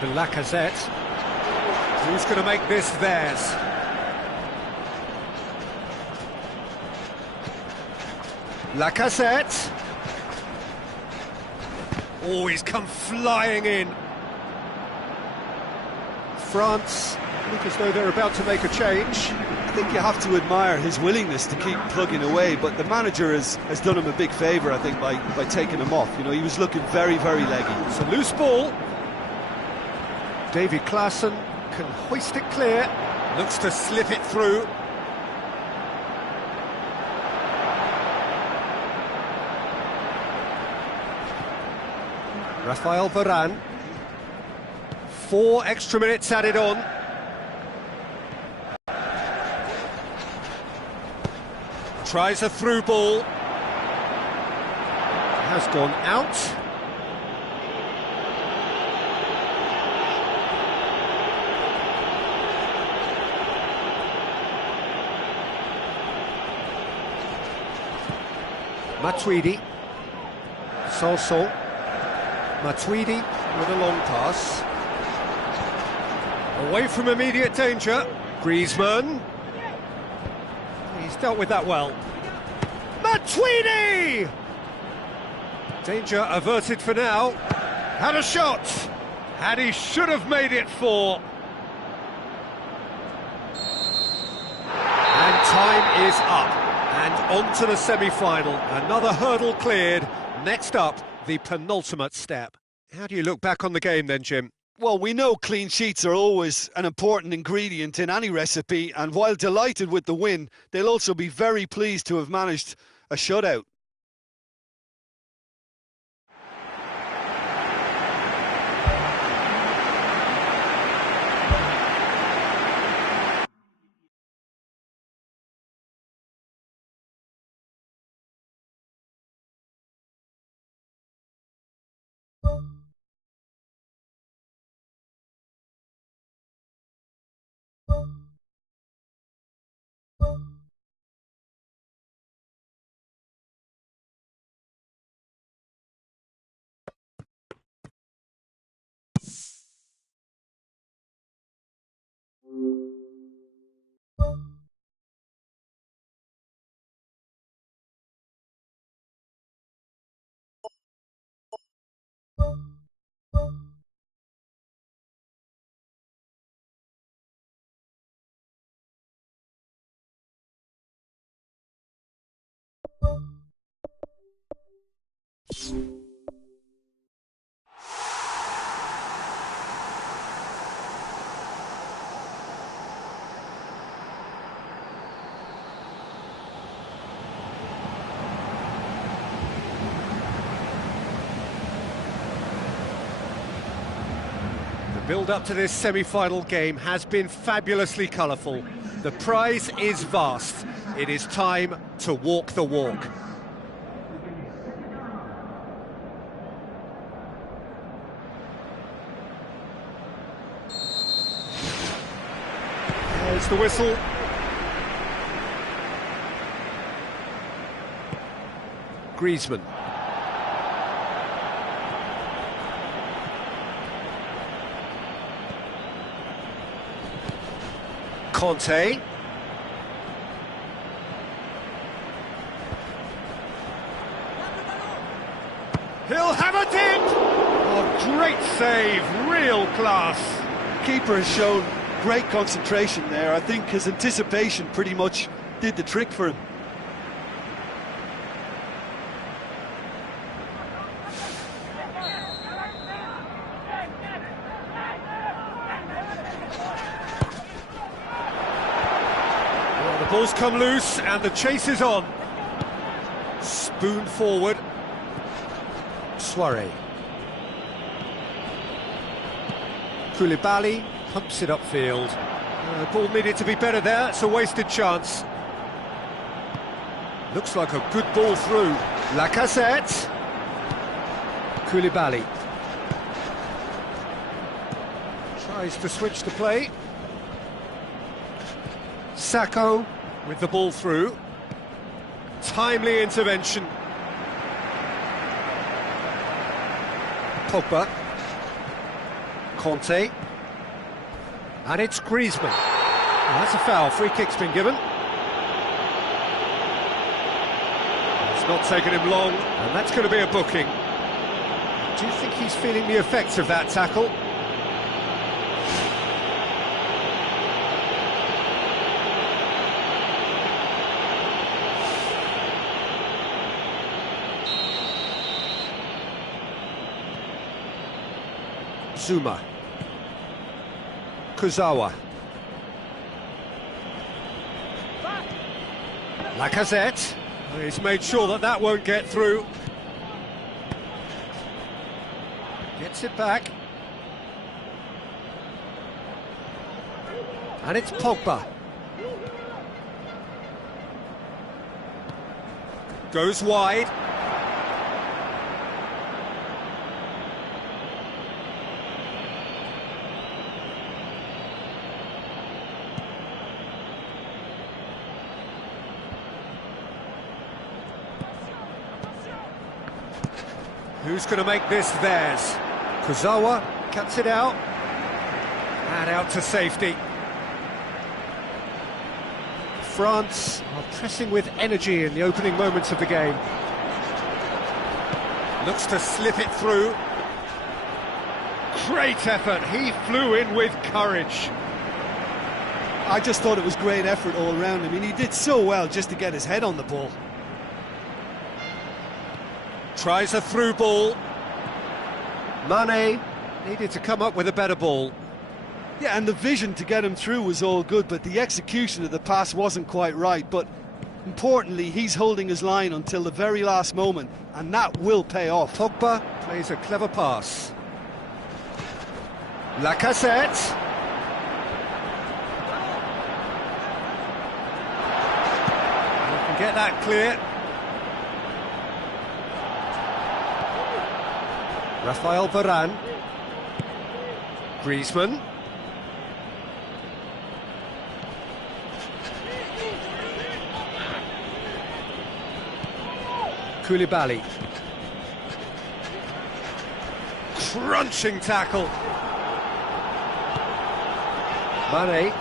The Lacazette. Who's going to make this theirs? Lacazette. Oh, he's come flying in. France look as though they're about to make a change. I think you have to admire his willingness to keep plugging away, but the manager has done him a big favour, I think, by taking him off. You know, he was looking very, very leggy. It's a loose ball. Davy Klaassen can hoist it clear. Looks to slip it through. Rafael Varane. 4 extra minutes added on. Tries a through ball. Has gone out. Matuidi. Sanson. Matuidi with a long pass. Away from immediate danger. Griezmann. He's dealt with that well. Matuidi! Danger averted for now. Had a shot. And he should have made it 4. And is up, and on to the semi-final. Another hurdle cleared. Next up, the penultimate step. How do you look back on the game then, Jim? Well, we know clean sheets are always an important ingredient in any recipe, and while delighted with the win, they'll also be very pleased to have managed a shutout. The build-up to this semi-final game has been fabulously colourful. The prize is vast. It is time to walk the walk. There's the whistle. Griezmann. Conte. He'll have it in! Oh, great save, real class. Keeper has shown great concentration there. I think his anticipation pretty much did the trick for him. Well, the ball's come loose and the chase is on. Spoon forward. Soiree. Koulibaly pumps it upfield. The ball needed to be better there, it's a wasted chance. Looks like a good ball through. Lacazette. Koulibaly. Tries to switch the play. Sacco with the ball through. Timely intervention. Pogba. Conte. And it's Griezmann. Well, that's a foul. Free kick's been given. It's not taken him long, and that's going to be a booking. Do you think he's feeling the effects of that tackle? Zuma. Kurzawa. Lacazette. He's made sure that that won't get through. Gets it back. And it's Pogba. Goes wide. Who's going to make this theirs? Kurzawa cuts it out. And out to safety. France are pressing with energy in the opening moments of the game. Looks to slip it through. Great effort, he flew in with courage. I just thought it was great effort all round. I mean, he did so well just to get his head on the ball. Tries a through ball. Mane needed to come up with a better ball. Yeah, and the vision to get him through was all good, but the execution of the pass wasn't quite right. But importantly, he's holding his line until the very last moment, and that will pay off. Pogba plays a clever pass. Lacazette. Get that clear. Rafael Varane. Griezmann. Koulibaly. Crunching tackle. Mane.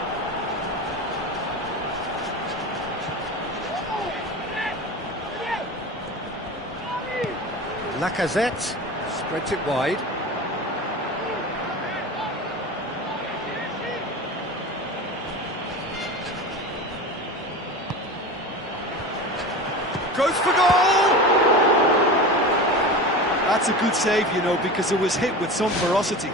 Lacazette spreads it wide. Goes for goal! That's a good save, you know, because it was hit with some ferocity.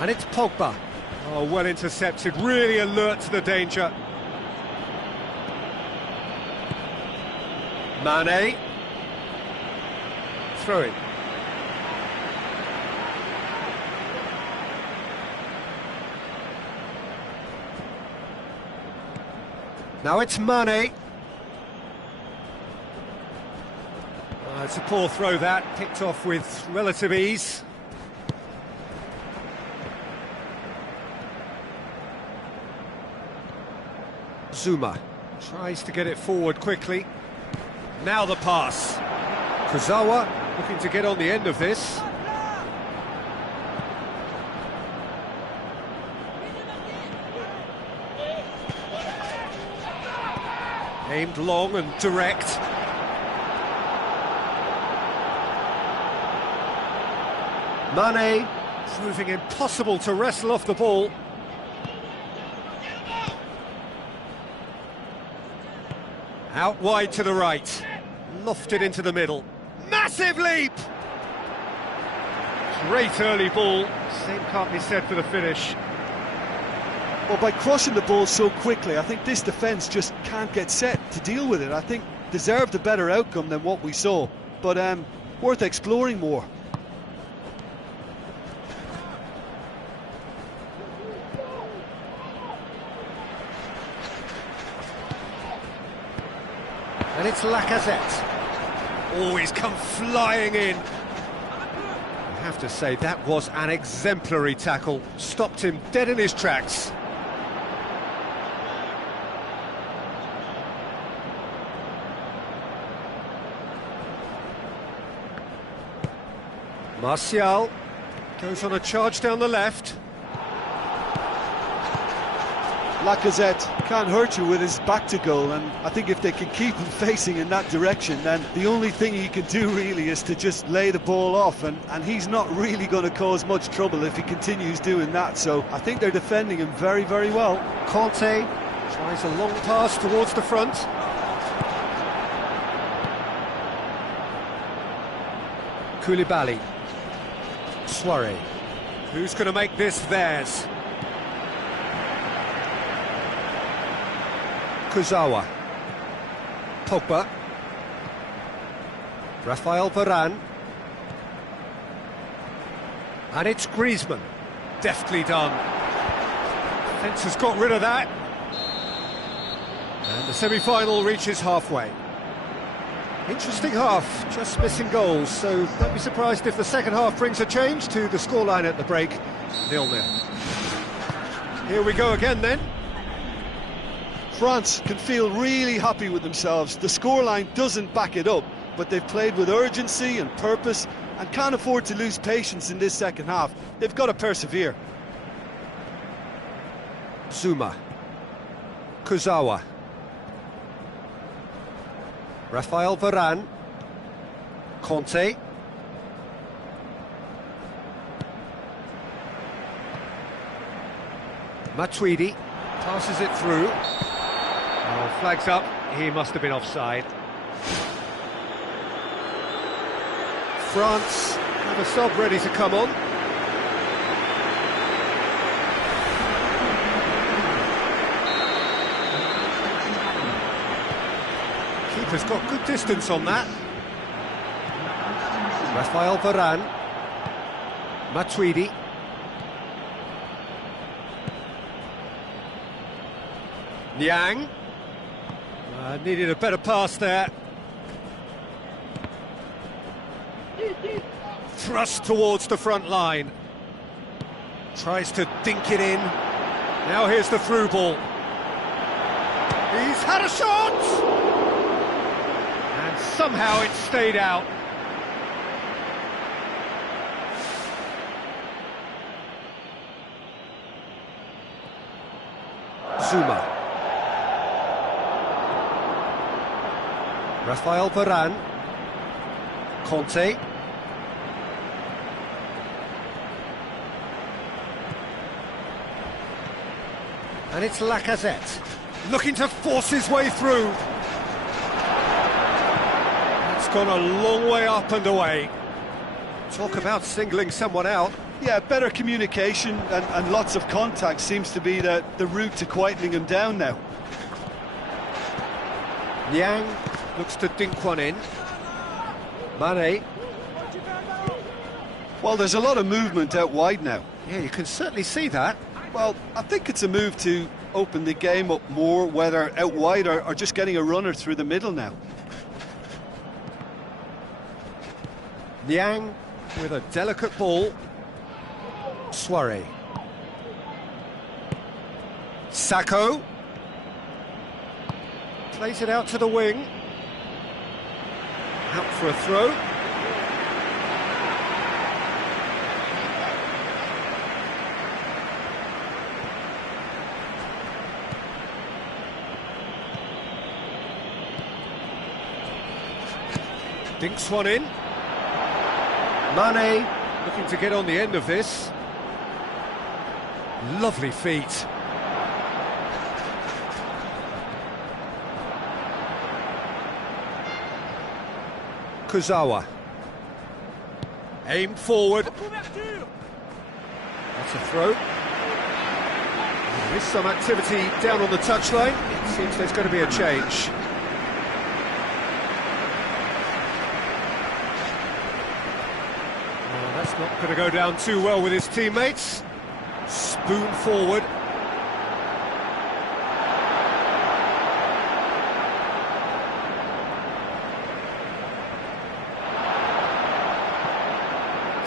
And it's Pogba. Oh, well intercepted, really alert to the danger. Mane. Throw it. Now it's Mane. It's a poor throw that, picked off with relative ease. Zuma tries to get it forward quickly. Now the pass. Kurzawa looking to get on the end of this. Aimed long and direct. Mane proving impossible to wrestle off the ball. Out wide to the right, lofted into the middle. Massive leap! Great early ball, same can't be said for the finish. Well, by crushing the ball so quickly, I think this defence just can't get set to deal with it. I think deserved a better outcome than what we saw, but worth exploring more. And it's Lacazette. Always come flying in. I have to say, that was an exemplary tackle. Stopped him dead in his tracks. Martial goes on a charge down the left. Lacazette can't hurt you with his back to goal, and I think if they can keep him facing in that direction, then the only thing he can do really is to just lay the ball off, and he's not really going to cause much trouble if he continues doing that. So I think they're defending him very, very well. Conte tries a long pass towards the front. Koulibaly. Suarez. Who's going to make this theirs? Kurzawa. Pogba. Rafael Varane. And it's Griezmann. Deftly done. Fence has got rid of that. And the semi-final reaches halfway. Interesting half, just missing goals, so don't be surprised if the second half brings a change to the scoreline at the break. 0-0. Here we go again then. France can feel really happy with themselves. The scoreline doesn't back it up, but they've played with urgency and purpose, and can't afford to lose patience in this second half. They've got to persevere. Zuma. Kurzawa. Rafael Varane. Conte. Matuidi passes it through. Oh, flags up. He must have been offside. France have a sub ready to come on. Keeper's got good distance on that. Rafael Varane. Matuidi. Niang. Needed a better pass there. Thrust towards the front line. Tries to dink it in. Now here's the through ball. He's had a shot! And somehow it stayed out. Zuma. Rafael Varane. Conte. And it's Lacazette, looking to force his way through. That's gone a long way up and away. Talk about singling someone out. Yeah, better communication and lots of contact seems to be the route to quietening him down now. Niang looks to dink one in. Mane. Well, there's a lot of movement out wide now. Yeah, you can certainly see that. Well, I think it's a move to open the game up more, whether out wide or just getting a runner through the middle now. Niang with a delicate ball. Soiree. Sacco. Plays it out to the wing. Out for a throw. Dinks one in. Mane looking to get on the end of this. Lovely feet. Kurzawa. Aimed forward. That's a throw. There is some activity down on the touchline. It seems there's going to be a change. That's not going to go down too well with his teammates. Spoon forward.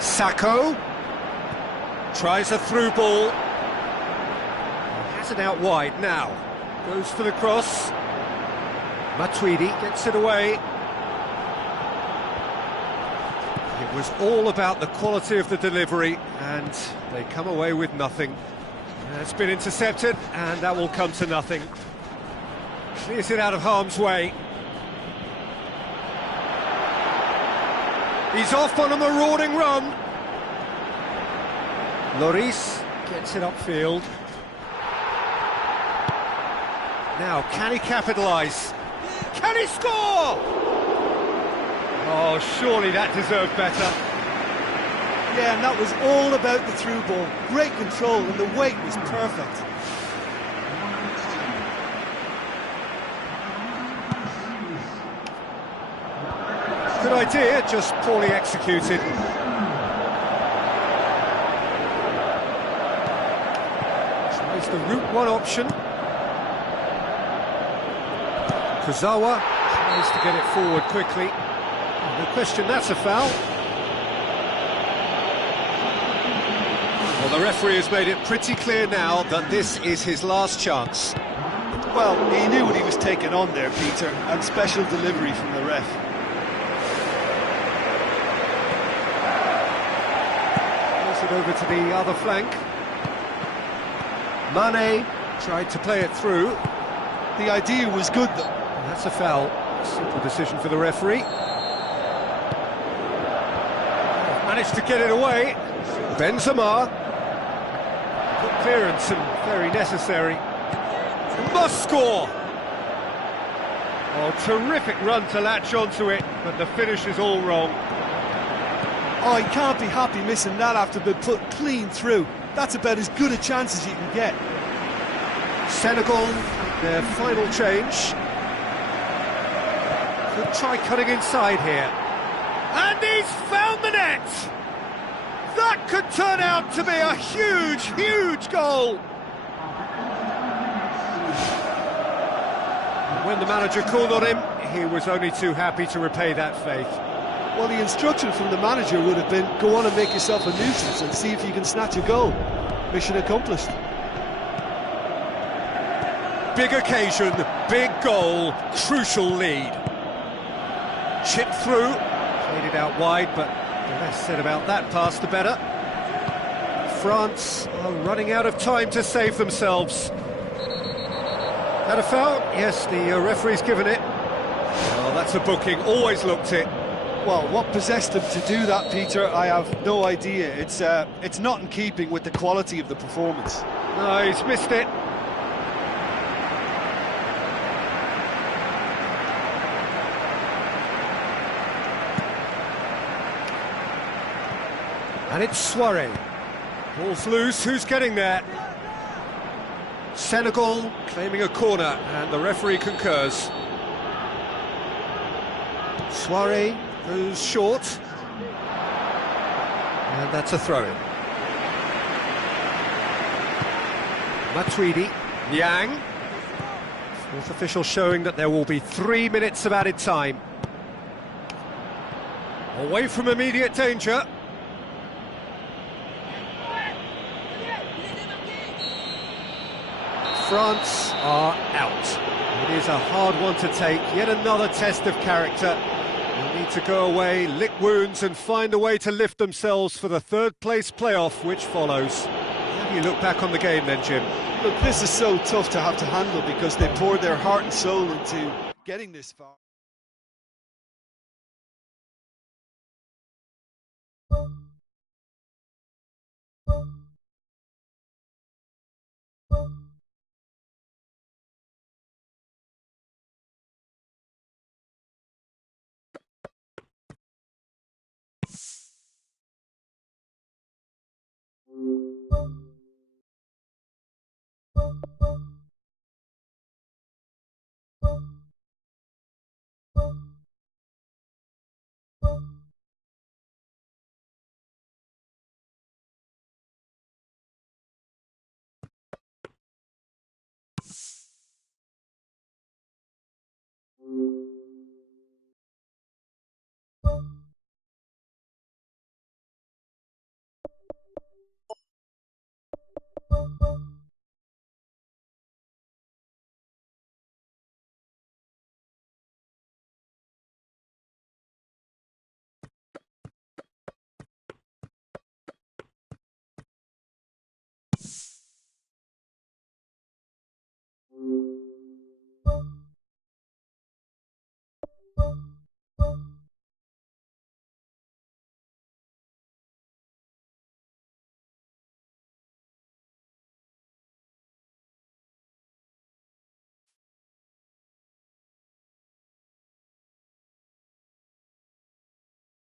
Sacco tries a through ball. Has it out wide now. Goes for the cross. Matuidi gets it away. It was all about the quality of the delivery, and they come away with nothing. It's been intercepted, and that will come to nothing. Clears it out of harm's way. He's off on a marauding run. Lloris gets it upfield. Now, can he capitalise? Can he score? Oh, surely that deserved better. Yeah, and that was all about the through ball. Great control, and the weight was perfect. Good idea, just poorly executed. Tries the route one option. Kurzawa tries to get it forward quickly. No question, that's a foul. Well, the referee has made it pretty clear now that this is his last chance. Well, he knew what he was taking on there, Peter, and special delivery from the ref. it over to the other flank. Mane tried to play it through. The idea was good, though. That's a foul. Simple decision for the referee. Managed to get it away. Benzema. Good clearance and very necessary. Must score! Oh, terrific run to latch onto it, but the finish is all wrong. Oh, he can't be happy missing that after being put clean through. That's about as good a chance as you can get. Senegal, their final change. Could try cutting inside here. And he's found the net! That could turn out to be a huge, huge goal! When the manager called on him, he was only too happy to repay that faith. Well, the instruction from the manager would have been, go on and make yourself a nuisance and see if you can snatch a goal. Mission accomplished. Big occasion, big goal, crucial lead. Chip through, played it out wide, but the less said about that pass, the better. France are running out of time to save themselves. Had a foul? Yes, the referee's given it. Oh, that's a booking, always looked it. Well, what possessed him to do that, Peter, I have no idea. It's not in keeping with the quality of the performance. No, he's missed it. And it's Soirée. Ball's loose, who's getting there? Senegal claiming a corner, and the referee concurs. Soirée goes short. And that's a throw-in. Matuidi, Niang. Fourth official showing that there will be 3 minutes of added time. Away from immediate danger. France are out. It is a hard one to take, yet another test of character. They'll need to go away, lick wounds and find a way to lift themselves for the third place playoff which follows. How do you look back on the game then, Jim? Look, this is so tough to have to handle because they poured their heart and soul into getting this far.